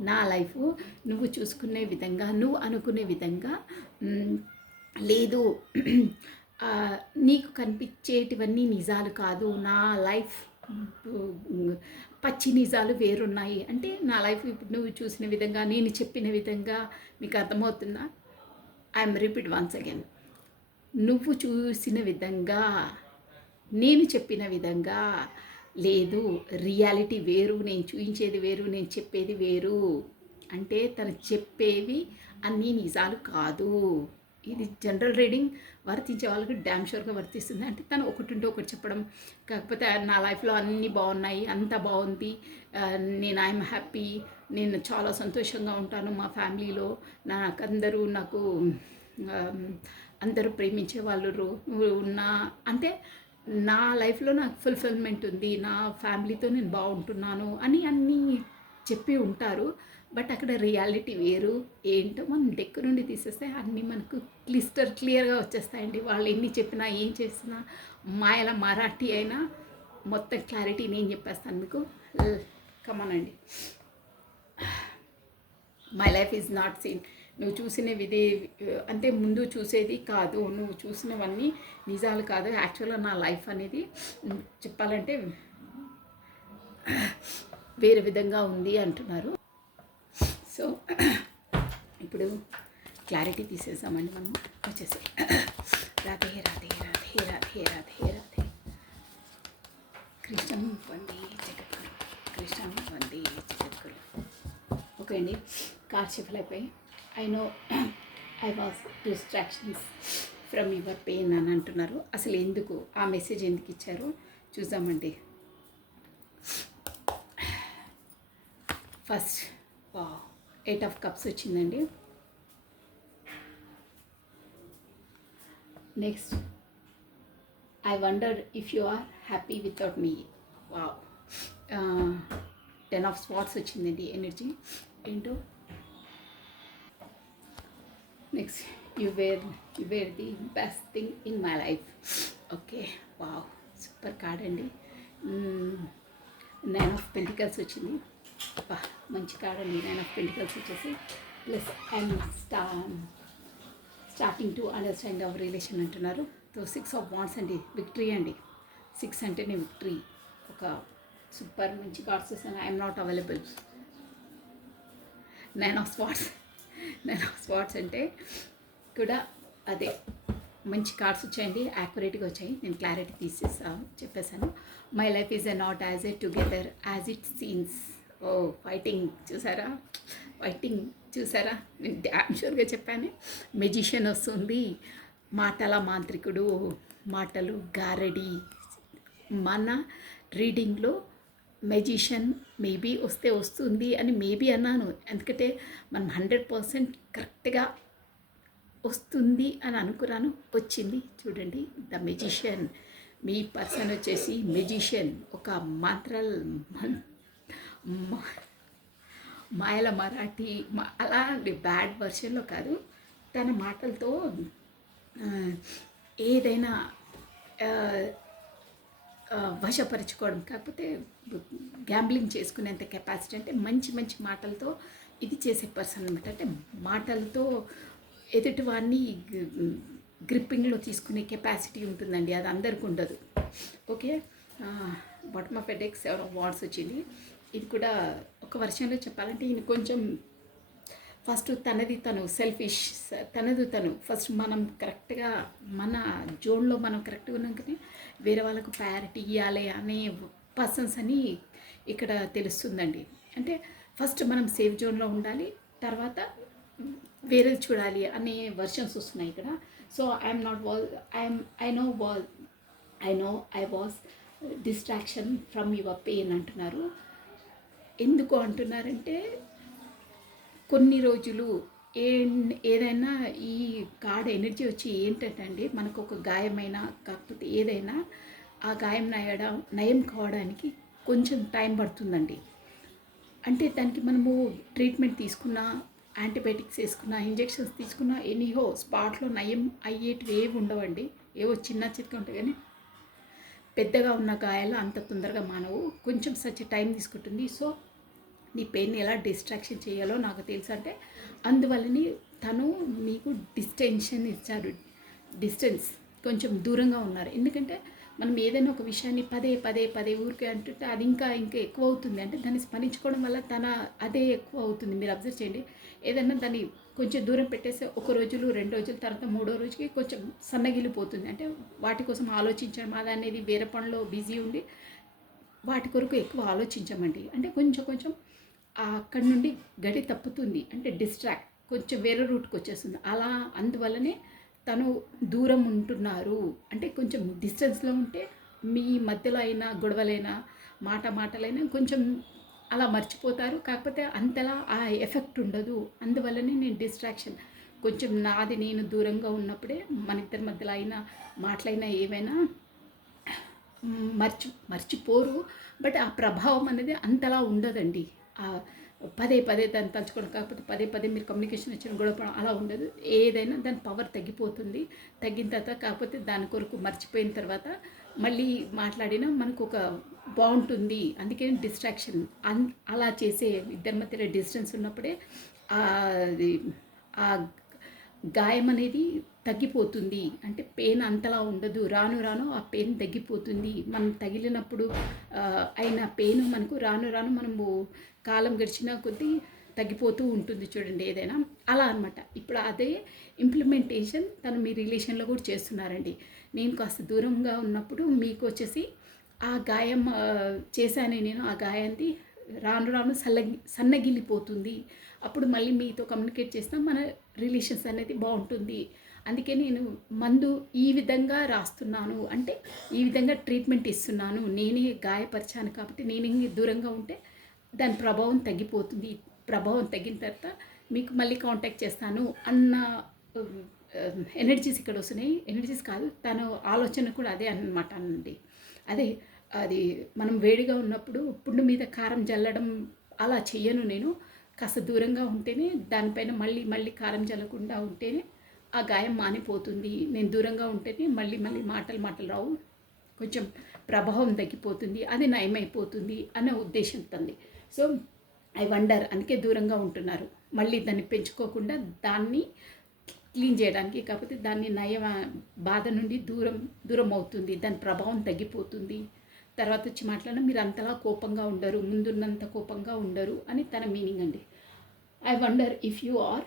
నా లైఫ్ నువ్వు చూసుకునే విధంగా, నువ్వు అనుకునే విధంగా లేదు. నీకు కనిపించేటివన్నీ నిజాలు కాదు. నా లైఫ్ పచ్చి నిజాలు వేరున్నాయి. అంటే నా లైఫ్ ఇప్పుడు నువ్వు చూసిన విధంగా, నేను చెప్పిన విధంగా మీకు అర్థమవుతుందా? I'm repeat once again. నువ్వు చూసిన విధంగా, నేను చెప్పిన విధంగా లేదు. రియాలిటీ వేరు, నేను చూపించేది వేరు, నేను చెప్పేది వేరు. అంటే తను చెప్పేవి అన్నీ నిజాలు కాదు. ఇది జనరల్ రీడింగ్ వర్తించే వాళ్ళకి డ్యామ్ షూర్గా వర్తిస్తుంది. అంటే తను ఒకటి ఉంటే ఒకటి చెప్పడం, కాకపోతే నా లైఫ్లో అన్నీ బాగున్నాయి, అంతా బాగుంది, నేను ఐఎమ్ హ్యాపీ, నేను చాలా సంతోషంగా ఉంటాను, మా ఫ్యామిలీలో నాకందరూ నాకు అందరూ ప్రేమించే వాళ్ళు ఉన్నా, అంటే నా లైఫ్లో నాకు ఫుల్ఫిల్మెంట్ ఉంది, నా ఫ్యామిలీతో నేను బాగుంటున్నాను అని అన్నీ చెప్పి ఉంటారు. బట్ అక్కడ రియాలిటీ వేరు. ఏంటో మనం డెక్ నుండి తీసేస్తే అన్నీ మనకు క్లియర్గా వచ్చేస్తాయండి. వాళ్ళు ఎన్ని చెప్పినా, ఏం చేసినా, మాయల మరాఠీ అయినా మొత్తం క్లారిటీ నేను చెప్పేస్తాను మీకు. కమానండి. My life is not seen. నువ్వు చూసిన విధి అంటే ముందు చూసేది కాదు, నువ్వు చూసినవన్నీ నిజాలు కాదు. యాక్చువల్గా నా లైఫ్ అనేది చెప్పాలంటే వేరే విధంగా ఉంది అంటున్నారు. సో ఇప్పుడు క్లారిటీ తీసేసామండి మనం. వచ్చేసి రాధే రాధే రాధే రాధే రాధే రాధే కృష్ణం వందే జగద్గురు, కృష్ణం వందే జగద్గురు. ఓకే అండి, కార్డ్స్ షఫల్ అయిపోయి. I know I was distractions from your pain అని అంటున్నారు. అసలు ఎందుకు ఆ మెసేజ్ ఎందుకు ఇచ్చారో చూద్దామండి. ఫస్ట్ 8 ఆఫ్ కప్స్ వచ్చిందండి. Next, I wonder if you are happy without me. Wow. 10 of swords వచ్చిందండి ఎనర్జీ ఏంటో. Next, you were the best thing in my life. Okay, wow, super card అండి. 9 ఆఫ్ పెంటికల్స్ వచ్చింది. మంచి card అండి. 9 of pentacles వచ్చేసి plus I'm starting to understand our relation అంటున్నారు. So 6 of wands అండి, victory అండి. 6 అంటేనే విక్టరీ. ఒక సూపర్ మంచి కార్డ్స్ వస్తాను. I'm not available. 9 of swords. 9 of swords అంటే కూడా అదే మంచి కార్డ్స్ వచ్చాయండి, యాక్యురేట్గా వచ్చాయి. నేను క్లారిటీ చెప్పేశాను. My life is a not as a together as it seems. Oh, fighting చూసారా, ఫైటింగ్ చూసారా, నేను డ్యామ్ షూర్గా చెప్పాను. మెజిషియన్ వస్తుంది, మాటల మాంత్రికుడు, మాటలు గారడి. మన రీడింగ్లో మెజిషియన్ మేబీ వస్తే వస్తుంది అని మేబీ అన్నాను, ఎందుకంటే మనం 100% కరెక్ట్గా వస్తుంది అని అనుకున్నాను, వచ్చింది. చూడండి, ద మెజిషియన్. మీ పర్సన్ వచ్చేసి మెజిషియన్, ఒక మాయల మరాఠీ అలాంటి బ్యాడ్ వర్షన్లో కాదు, తన మాటలతో ఏదైనా వశపరుచుకోవడం, కాకపోతే గ్యాంబ్లింగ్ చేసుకునేంత కెపాసిటీ. అంటే మంచి మంచి మాటలతో ఇది చేసే పర్సన్ అనమాట. అంటే మాటలతో ఎదుటివాడిని గ్రిప్పింగ్లో తీసుకునే కెపాసిటీ ఉంటుందండి, అది అందరికీ ఉండదు. Okay, bottom of deck 7 of wands వచ్చింది. ఇది కూడా ఒక వర్షన్లో చెప్పాలంటే ఈయన కొంచెం ఫస్ట్ తనది తను సెల్ఫిష్, తను ఫస్ట్ మనం కరెక్ట్గా మన జోన్లో మనం కరెక్ట్గా ఉన్నాకనే వేరే వాళ్ళకు ప్రయారిటీ ఇవ్వాలి అనే పర్సన్స్ అని ఇక్కడ తెలుస్తుందండి. అంటే ఫస్ట్ మనం సేఫ్ జోన్లో ఉండాలి, తర్వాత వేరేది చూడాలి అనే వర్షన్స్ వస్తున్నాయి ఇక్కడ. So I know I was distraction from your pain అంటున్నారు. ఎందుకు అంటున్నారంటే కొన్ని రోజులు ఏదైనా ఈ కార్డ్ ఎనర్జీ వచ్చి ఏంటంటే అండి, మనకు ఒక గాయమైన కాకపోతే ఏదైనా ఆ గాయం నయం కావడానికి కొంచెం టైం పడుతుందండి. అంటే దానికి మనము ట్రీట్మెంట్ తీసుకున్నా యాంటీబయాటిక్స్ వేసుకున్నా, ఇంజెక్షన్స్ తీసుకున్నా ఎనీహో స్పాట్లో నయం అయ్యేటివి ఏవి ఉండవండి. ఏవో చిన్న చితక ఉంటాయి కానీ పెద్దగా ఉన్న గాయాలు అంత తొందరగా మానవు. కొంచెం సచ్ టైం తీసుకుంటుంది. సో నీ పెయిన్ ఎలా డిస్ట్రాక్షన్ చేయాలో నాకు తెలుసు అంటే అందువల్లనే తను మీకు డిస్టెన్షన్ ఇచ్చారు. డిస్టెన్స్ కొంచెం దూరంగా ఉన్నారు. ఎందుకంటే మనం ఏదైనా ఒక విషయాన్ని పదే పదే పదే ఊరికే అంటుంటే అది ఇంకా ఇంకా ఎక్కువ అవుతుంది. అంటే దాన్ని స్మరించుకోవడం వల్ల అదే ఎక్కువ అవుతుంది. మీరు అబ్జర్వ్ చేయండి. ఏదైనా దాన్ని కొంచెం దూరం పెట్టేస్తే ఒక రోజులు 2 రోజుల తర్వాత మూడో రోజుకి కొంచెం సన్నగిలిపోతుంది. అంటే వాటి కోసం ఆలోచించడం అది అనేది వేరే పనిలో బిజీ ఉండి వాటి కొరకు ఎక్కువ ఆలోచించమండి. అంటే కొంచెం కొంచెం అక్కడి నుండి గడి తప్పుతుంది. అంటే డిస్ట్రాక్ట్ కొంచెం వేరే రూట్కి వచ్చేస్తుంది. అలా అందువల్లనే తను దూరం ఉంటున్నారు. అంటే కొంచెం డిస్టెన్స్లో ఉంటే మీ మధ్యలో అయినా గొడవలైనా మాటలైనా కొంచెం అలా మర్చిపోతారు. కాకపోతే అంతలా ఆ ఎఫెక్ట్ ఉండదు. అందువల్లనే నేను డిస్ట్రాక్షన్ కొంచెం నాది నేను దూరంగా ఉన్నప్పుడే మన ఇద్దరి మధ్యలో అయినా మాటలైనా ఏవైనా మర్చిపోరు. బట్ ఆ ప్రభావం అనేది అంతలా ఉండదండి. పదే పదే దాన్ని తలుచుకోవడం కాకపోతే పదే పదే మీరు కమ్యూనికేషన్ వచ్చిన గొడవ అలా ఉండదు. ఏదైనా దాని పవర్ తగ్గిపోతుంది. తగ్గిన తర్వాత కాకపోతే దాని కొరకు మర్చిపోయిన తర్వాత మళ్ళీ మాట్లాడినా మనకు ఒక బాగుంటుంది. అందుకే డిస్ట్రాక్షన్ అలా చేసే ఇద్దరి మధ్యలో డిస్టెన్స్ ఉన్నప్పుడే అది ఆ గాయం అనేది తగ్గిపోతుంది. అంటే పెయిన్ అంతలా ఉండదు. రాను రాను ఆ పెయిన్ తగ్గిపోతుంది. మనం తగిలినప్పుడు అయిన పెయిన్ మనకు రాను రాను మనము కాలం గడిచిన కొద్దీ తగ్గిపోతూ ఉంటుంది చూడండి ఏదైనా. అలా అనమాట. ఇప్పుడు అదే ఇంప్లిమెంటేషన్ తను మీ రిలేషన్లో కూడా చేస్తున్నారండి. నేను కాస్త దూరంగా ఉన్నప్పుడు మీకు వచ్చేసి ఆ గాయం చేశానే నేను. ఆ గాయాన్ని రాను రాను సన్నగిల్లిపోతుంది. అప్పుడు మళ్ళీ మీతో కమ్యూనికేట్ చేసినా మన రిలేషన్స్ అనేది బాగుంటుంది. అందుకే నేను మందు ఈ విధంగా రాస్తున్నాను. అంటే ఈ విధంగా ట్రీట్మెంట్ ఇస్తున్నాను. నేనే గాయపరిచాను కాబట్టి నేనే దూరంగా ఉంటే దాని ప్రభావం తగ్గిపోతుంది. ప్రభావం తగ్గిన తర్వాత మీకు మళ్ళీ కాంటాక్ట్ చేస్తాను అన్న ఎనర్జీస్ ఇక్కడ వస్తున్నాయి. ఎనర్జీస్ కాదు, తన ఆలోచన కూడా అదే అన్నమాట అండి. అదే అది మనం వేడిగా ఉన్నప్పుడు పుండు మీద కారం జల్లడం అలా చెయ్యను నేను. కాస్త దూరంగా ఉంటేనే దానిపైన మళ్ళీ మళ్ళీ కారం జల్లకుండా ఉంటేనే ఆ గాయం మానిపోతుంది. నేను దూరంగా ఉంటేనే మళ్ళీ మళ్ళీ మాటలు రావు. కొంచెం ప్రభావం తగ్గిపోతుంది. అది నయమైపోతుంది అనే ఉద్దేశం తంది. సో ఐ వండర్ అందుకే దూరంగా ఉంటున్నారు. మళ్ళీ దాన్ని పెంచుకోకుండా దాన్ని క్లీన్ చేయడానికి. కాకపోతే దాన్ని బాధ నుండి దూరం అవుతుంది. దాని ప్రభావం తగ్గిపోతుంది. తర్వాత వచ్చి మాట్లాడినా మీరు అంతలా కోపంగా ఉండరు, ముందున్నంత కోపంగా ఉండరు అని తన మీనింగ్ అండి. I wonder if you are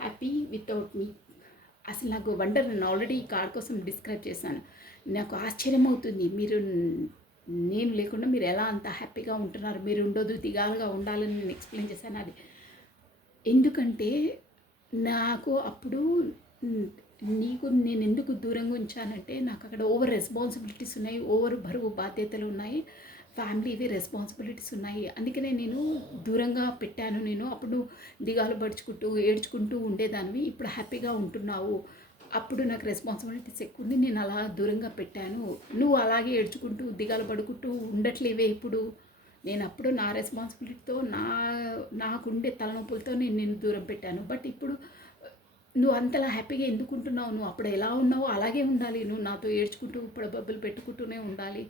happy without me. అసలు నాకు వండర్ నేను ఆల్రెడీ ఈ కార్డ్ కోసం డిస్క్రైబ్ చేశాను. నాకు ఆశ్చర్యం అవుతుంది. నేను లేకుండా మీరు ఎలా అంత హ్యాపీగా ఉంటున్నారు. మీరు ఉండొద్దు దిగాలుగా ఉండాలని నేను ఎక్స్ప్లెయిన్ చేశాను. అది ఎందుకంటే నాకు అప్పుడు నేను ఎందుకు దూరంగా ఉంచానంటే నాకు అక్కడ ఓవర్ రెస్పాన్సిబిలిటీస్ ఉన్నాయి. ఓవర్ బరువు బాధ్యతలు ఉన్నాయి. ఫ్యామిలీవి రెస్పాన్సిబిలిటీస్ ఉన్నాయి. అందుకనే నేను దూరంగా పెట్టాను. నేను అప్పుడు దిగాలు పడుచుకుంటూ ఏడ్చుకుంటూ ఉండేదానివి. ఇప్పుడు హ్యాపీగా ఉంటున్నావు. అప్పుడు నాకు రెస్పాన్సిబిలిటీస్ ఎక్కువ ఉంది. నేను అలా దూరంగా పెట్టాను. నువ్వు అలాగే ఏడ్చుకుంటూ దిగాలు పడుకుంటూ ఉండట్లేవే ఇప్పుడు. నేను అప్పుడు నా రెస్పాన్సిబిలిటీతో నాకుండే తలనొప్పులతో నేను దూరం పెట్టాను. బట్ ఇప్పుడు నువ్వు అంతలా హ్యాపీగా ఎందుకు ఉంటున్నావు. నువ్వు అప్పుడు ఎలా ఉన్నావో అలాగే ఉండాలి. నువ్వు నాతో ఏడ్చుకుంటూ ఇప్పుడు బబ్బులు పెట్టుకుంటూనే ఉండాలి.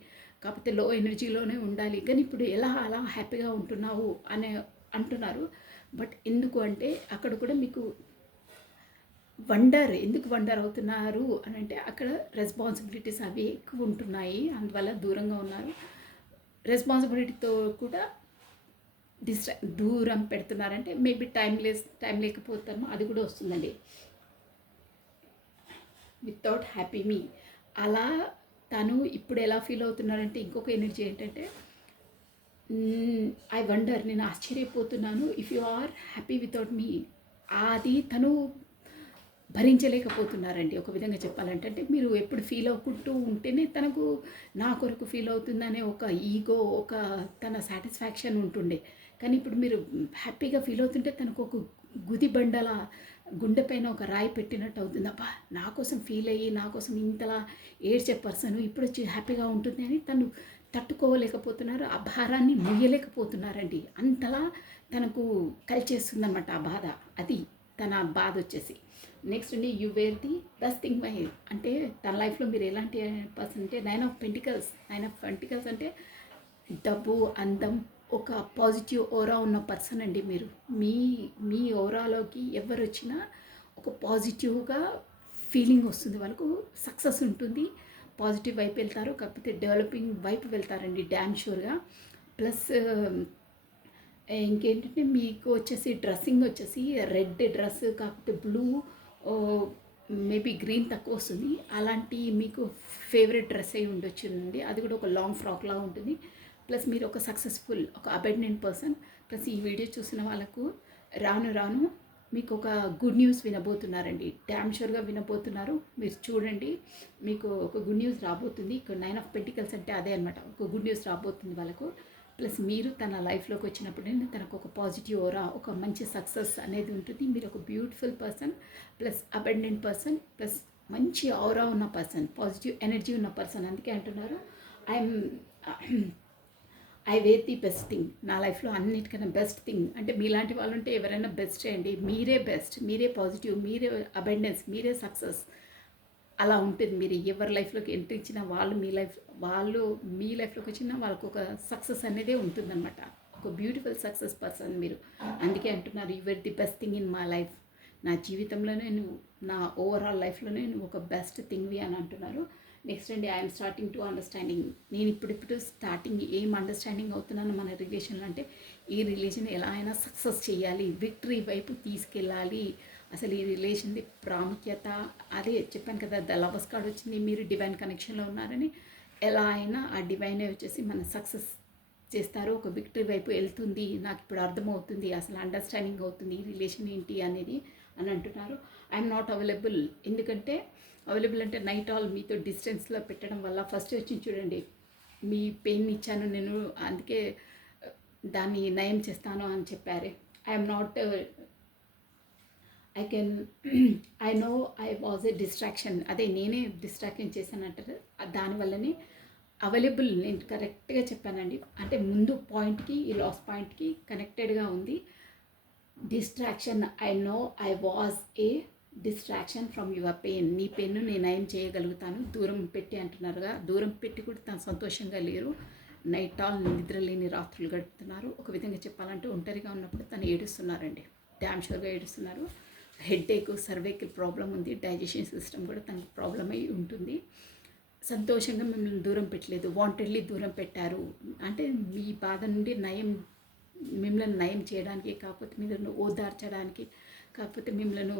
కాకపోతే లో ఎనర్జీలోనే ఉండాలి. కానీ ఇప్పుడు ఎలా అలా హ్యాపీగా ఉంటున్నావు అని అంటున్నారు. బట్ ఎందుకు అంటే అక్కడ కూడా మీకు ఎందుకు వండర్ అవుతున్నారు అని అంటే అక్కడ రెస్పాన్సిబిలిటీస్ అవి ఎక్కువ ఉంటున్నాయి. అందువల్ల దూరంగా ఉన్నారు. రెస్పాన్సిబిలిటీతో కూడా దూరం పెడుతున్నారంటే మేబీ టైం లేకపోతామో అది కూడా వస్తుందండి. వితౌట్ హ్యాపీ మీ అలా తను ఇప్పుడు ఎలా ఫీల్ అవుతున్నారంటే ఇంకొక ఎనర్జీ ఏంటంటే ఐ వండర్ నేను ఆశ్చర్యపోతున్నాను if you are happy without me. అది తను భరించలేకపోతున్నారండి ఒక విధంగా చెప్పాలంటే. అంటే మీరు ఎప్పుడు ఫీల్ అవ్వకుంటూ ఉంటేనే తనకు నా కొరకు ఫీల్ అవుతుందనే ఒక ఈగో ఒక తన సాటిస్ఫాక్షన్ ఉంటుండే. కానీ ఇప్పుడు మీరు హ్యాపీగా ఫీల్ అవుతుంటే తనకు ఒక గుదిబండల గుండె పైన ఒక రాయి పెట్టినట్టు అవుతుంది. అబ్బా నా కోసం ఫీల్ అయ్యి నా కోసం ఇంతలా ఏడ్చే పర్సన్ ఇప్పుడు వచ్చి హ్యాపీగా ఉంటుంది అని తట్టుకోలేకపోతున్నారు, ఆ భారాన్ని మొయ్యలేకపోతున్నారండి. అంతలా తనకు కలిచేస్తుందనమాట ఆ బాధ. అది తన బాధ వచ్చేసి. నెక్స్ట్ అండి, you were the best thing my, అంటే తన లైఫ్లో మీరు ఎలాంటి పర్సన్ అంటే నైన్ ఆఫ్ పెంటికల్స్ అంటే డబ్బు, అందం, ఒక పాజిటివ్ ఓరా ఉన్న పర్సన్ అండి మీరు. మీ మీ ఓరాలోకి ఎవరు వచ్చినా ఒక పాజిటివ్గా ఫీలింగ్ వస్తుంది, వాళ్ళకు సక్సెస్ ఉంటుంది, పాజిటివ్ వైపు వెళ్తారు, కాకపోతే డెవలపింగ్ వైపు వెళ్తారండి డ్యామ్ షూర్గా. ప్లస్ ఇంకేంటంటే మీకు వచ్చేసి డ్రెస్సింగ్ వచ్చేసి రెడ్ డ్రెస్ కాకపోతే బ్లూ, మేబీ గ్రీన్ తక్కువ వస్తుంది, అలాంటి మీకు ఫేవరెట్ డ్రెస్ అయి ఉండొచ్చుండి. అది కూడా ఒక లాంగ్ ఫ్రాక్లా ఉంటుంది. ప్లస్ మీరు ఒక సక్సెస్ఫుల్, ఒక అబెండెంట్ పర్సన్. ప్లస్ ఈ వీడియో చూసిన వాళ్ళకు రాను రాను మీకు ఒక గుడ్ న్యూస్ వినబోతున్నారండి, డ్యామ్ షూర్గా వినబోతున్నారు. మీరు చూడండి, మీకు ఒక గుడ్ న్యూస్ రాబోతుంది. ఇక్కడ 9 ఆఫ్ పెంటికల్స్ అంటే అదే అనమాట, ఒక గుడ్ న్యూస్ రాబోతుంది వాళ్ళకు. ప్లస్ మీరు తన లైఫ్లోకి వచ్చినప్పుడు తనకు ఒక పాజిటివ్ ఓరా, ఒక మంచి సక్సెస్ అనేది ఉంటుంది. మీరు ఒక beautiful person, plus abundant person, plus మంచి ఔరా ఉన్న పర్సన్, పాజిటివ్ ఎనర్జీ ఉన్న పర్సన్. అందుకే అంటున్నారు I wear the best thing. నా లైఫ్లో అన్నిటికన్నా బెస్ట్ థింగ్ అంటే మీలాంటి వాళ్ళు ఉంటే ఎవరైనా బెస్ట్ అండి. మీరే బెస్ట్, మీరే పాజిటివ్, మీరే అబెండెన్స్, మీరే సక్సెస్. అలా ఉంటుంది. మీరు ఎవరి లైఫ్లోకి ఎంట్రీ ఇచ్చినా వాళ్ళు మీ లైఫ్లోకి వచ్చినా వాళ్ళకు ఒక సక్సెస్ అనేదే ఉంటుందన్నమాట. ఒక బ్యూటిఫుల్ సక్సెస్ పర్సన్ మీరు. అందుకే అంటున్నారు you are the best thing in my life. నా జీవితంలోనే నువ్వు, నా ఓవరాల్ లైఫ్లోనే నువ్వు ఒక బెస్ట్ థింగ్వి అని అంటున్నారు. నెక్స్ట్ అండి, ఐఎమ్ స్టార్టింగ్ టు అండర్స్టాండింగ్. నేను ఇప్పుడు స్టార్టింగ్ ఏం అండర్స్టాండింగ్ అవుతున్నాను మన రిలేషన్లో అంటే, ఈ రిలేషన్ ఎలా అయినా సక్సెస్ చేయాలి, విక్టరీ వైపు తీసుకెళ్ళాలి. అసలు ఈ రిలేషన్ది ప్రాముఖ్యత అదే చెప్పాను కదా, ద లవర్స్ కార్డ్ వచ్చింది, మీరు డివైన్ కనెక్షన్లో ఉన్నారని. ఎలా అయినా ఆ డివైనే వచ్చేసి మన సక్సెస్ చేస్తారు, ఒక విక్టరీ వైపు వెళ్తుంది. నాకు ఇప్పుడు అర్థమవుతుంది, అసలు అండర్స్టాండింగ్ అవుతుంది ఈ రిలేషన్ ఏంటి అనేది అని అంటున్నారు. I'm not available. ఎందుకంటే అవైలబుల్ అంటే నైట్ ఆల్ మీతో డిస్టెన్స్లో పెట్టడం వల్ల ఫస్ట్ వచ్చి చూడండి, మీ పెయిన్ ఇచ్చాను నేను, అందుకే దాన్ని నయం చేస్తాను అని చెప్పారు. I'm not, I know I was a distraction. అదే నేనే డిస్ట్రాక్షన్ చేశాను అంటారు. దానివల్లనే అవైలబుల్, నేను కరెక్ట్గా చెప్పానండి. అంటే ముందు పాయింట్కి ఈ లాస్ట్ పాయింట్కి కనెక్టెడ్గా ఉంది. Distraction, I know I was a distraction from your pain. Knee pain నేను నయం చేయగలుగుతాను. దూరం పెట్టి అంటున్నారుగా, దూరం పెట్టి కూడా తను సంతోషంగా లేరు. నైట్ ఆల్ నిద్రలేని రాత్రులు గడుపుతున్నారు. ఒక విధంగా చెప్పాలంటే ఒంటరిగా ఉన్నప్పుడు తను ఏడుస్తున్నారండి, డ్యామ్ షూర్గా ఏడుస్తున్నారు. హెడ్ఏక్, సర్వైకల్ ప్రాబ్లం ఉంది, డైజెషన్ సిస్టమ్ కూడా తనకు ప్రాబ్లం అయి ఉంటుంది. సంతోషంగా మిమ్మల్ని దూరం పెట్టలేదు, వాంటెడ్లీ దూరం పెట్టారు. అంటే మీ బాధ నుండి మిమ్మల్ని నయం చేయడానికి, కాకపోతే మిమ్మల్ని ఓదార్చడానికి, కాకపోతే మిమ్మల్ని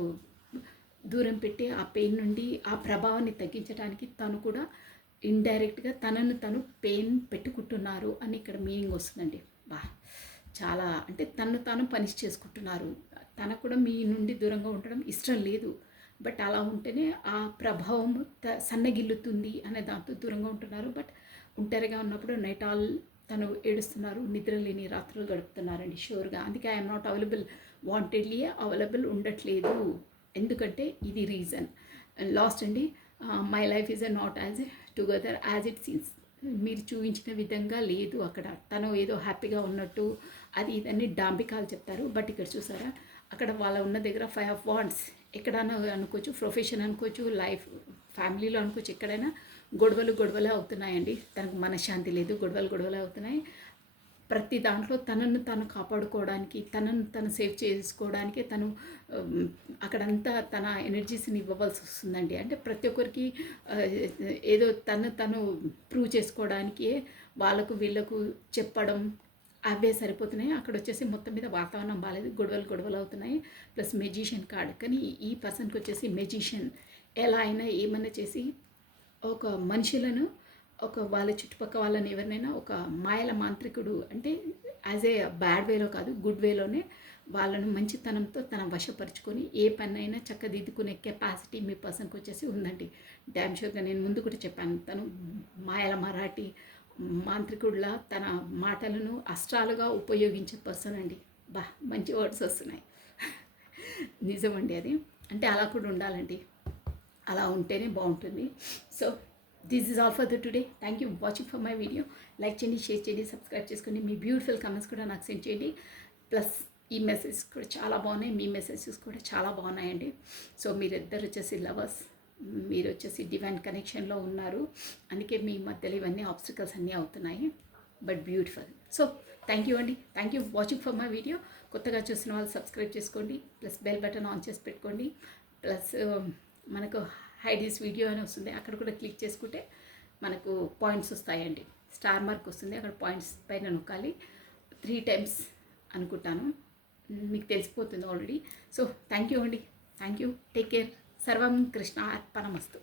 దూరం పెట్టి ఆ పెయిన్ నుండి ఆ ప్రభావాన్ని తగ్గించడానికి తను కూడా ఇండైరెక్ట్గా తనను తను పెయిన్ పెట్టుకుంటున్నారు అని ఇక్కడ మీనింగ్ వస్తుందండి. చాలా అంటే తను తాను పనిష్ చేసుకుంటున్నారు. తనకు కూడా మీ నుండి దూరంగా ఉండడం ఇష్టం లేదు, బట్ అలా ఉంటేనే ఆ ప్రభావం సన్నగిల్లుతుంది అనే దాంతో దూరంగా ఉంటున్నారు. బట్ ఒంటరిగా ఉన్నప్పుడు నైట్ ఆల్ తను ఏడుస్తున్నారు, నిద్రలేని రాత్రులు గడుపుతున్నారండి షూర్గా. అందుకే I'm not available, wantedly available ఉండట్లేదు. ఎందుకంటే ఇది రీజన్. లాస్ట్ అండి, my life is not as together as it scenes. మీరు చూపించిన విధంగా లేదు అక్కడ. తను ఏదో హ్యాపీగా ఉన్నట్టు అది ఇదన్నీ డాంబికాలు చెప్తారు. బట్ ఇక్కడ చూసారా, అక్కడ వాళ్ళ ఉన్న దగ్గర 5 ఆఫ్ వాండ్స్. ఎక్కడైనా అనుకోవచ్చు, ప్రొఫెషన్ అనుకోవచ్చు, లైఫ్ ఫ్యామిలీలో అనుకోవచ్చు, ఎక్కడైనా గొడవలే అవుతున్నాయండి. తనకు మనశ్శాంతి లేదు, గొడవలే అవుతున్నాయి. ప్రతి దాంట్లో తనను తను కాపాడుకోవడానికి, తనను తను సేవ్ చేసుకోవడానికి తను అక్కడంతా తన ఎనర్జీస్ని ఇవ్వవలసి వస్తుందండి. అంటే ప్రతి ఒక్కరికి ఏదో తను ప్రూవ్ చేసుకోవడానికి వాళ్ళకు వీళ్ళకు చెప్పడం అవే సరిపోతున్నాయి. అక్కడ వచ్చేసి మొత్తం మీద వాతావరణం బాగాలేదు, గొడవలు అవుతున్నాయి. Plus magician card. కానీ ఈ పర్సన్కి వచ్చేసి మెజిషియన్ ఎలా అయినా ఏమైనా చేసి ఒక మనుషులను, ఒక వాళ్ళ చుట్టుపక్కల వాళ్ళని ఎవరినైనా ఒక మాయల మాంత్రికుడు, అంటే యాజ్ ఏ బ్యాడ్ వేలో కాదు, గుడ్ వేలోనే వాళ్ళను మంచితనంతో తన వశపరుచుకొని ఏ పనైనా చక్కదిద్దుకునే కెపాసిటీ మీ పర్సన్కి వచ్చేసి ఉందండి. డ్యామ్ షూర్గా నేను ముందు కూడా చెప్పాను, తను మాయల మరాఠీ మాంత్రికుడిలా తన మాటలను అస్త్రాలుగా ఉపయోగించే పర్సన్ అండి. మంచి వర్డ్స్ వస్తున్నాయి. నిజమండి అది. అంటే అలా కూడా ఉండాలండి, అలా ఉంటేనే బాగుంటుంది. So this is all for the today. Thank you watching for my video. Like చేయండి, షేర్ చేయండి, సబ్స్క్రైబ్ చేసుకోండి. మీ బ్యూటిఫుల్ కమెంట్స్ కూడా నాకు సెండ్ చేయండి. ప్లస్ ఈ మెసేజెస్ కూడా చాలా బాగున్నాయి, మీ మెసేజెస్ కూడా చాలా బాగున్నాయండి. సో మీరిద్దరు వచ్చేసి లవర్స్, మీరు వచ్చేసి డివైన్ కనెక్షన్లో ఉన్నారు. అందుకే మీ మధ్యలో ఇవన్నీ ఆబ్స్టికల్స్ అన్నీ అవుతున్నాయి, but beautiful. So thank you అండి. Thank you watching for my video. కొత్తగా చూసిన వాళ్ళు సబ్స్క్రైబ్ చేసుకోండి, ప్లస్ బెల్ బటన్ ఆన్ చేసి పెట్టుకోండి. ప్లస్ మనకు హైడీస్ వీడియో అని వస్తుంది, అక్కడ కూడా క్లిక్ చేసుకుంటే మనకు పాయింట్స్ వస్తాయండి. స్టార్ మార్క్ వస్తుంది, అక్కడ పాయింట్స్ పైన నొక్కాలి. 3 times అనుకుంటాను, మీకు తెలిసిపోతుంది ఆల్రెడీ. సో థ్యాంక్ యూ అండి. Thank you. Take care. సర్వం కృష్ణ అర్పణమస్తు.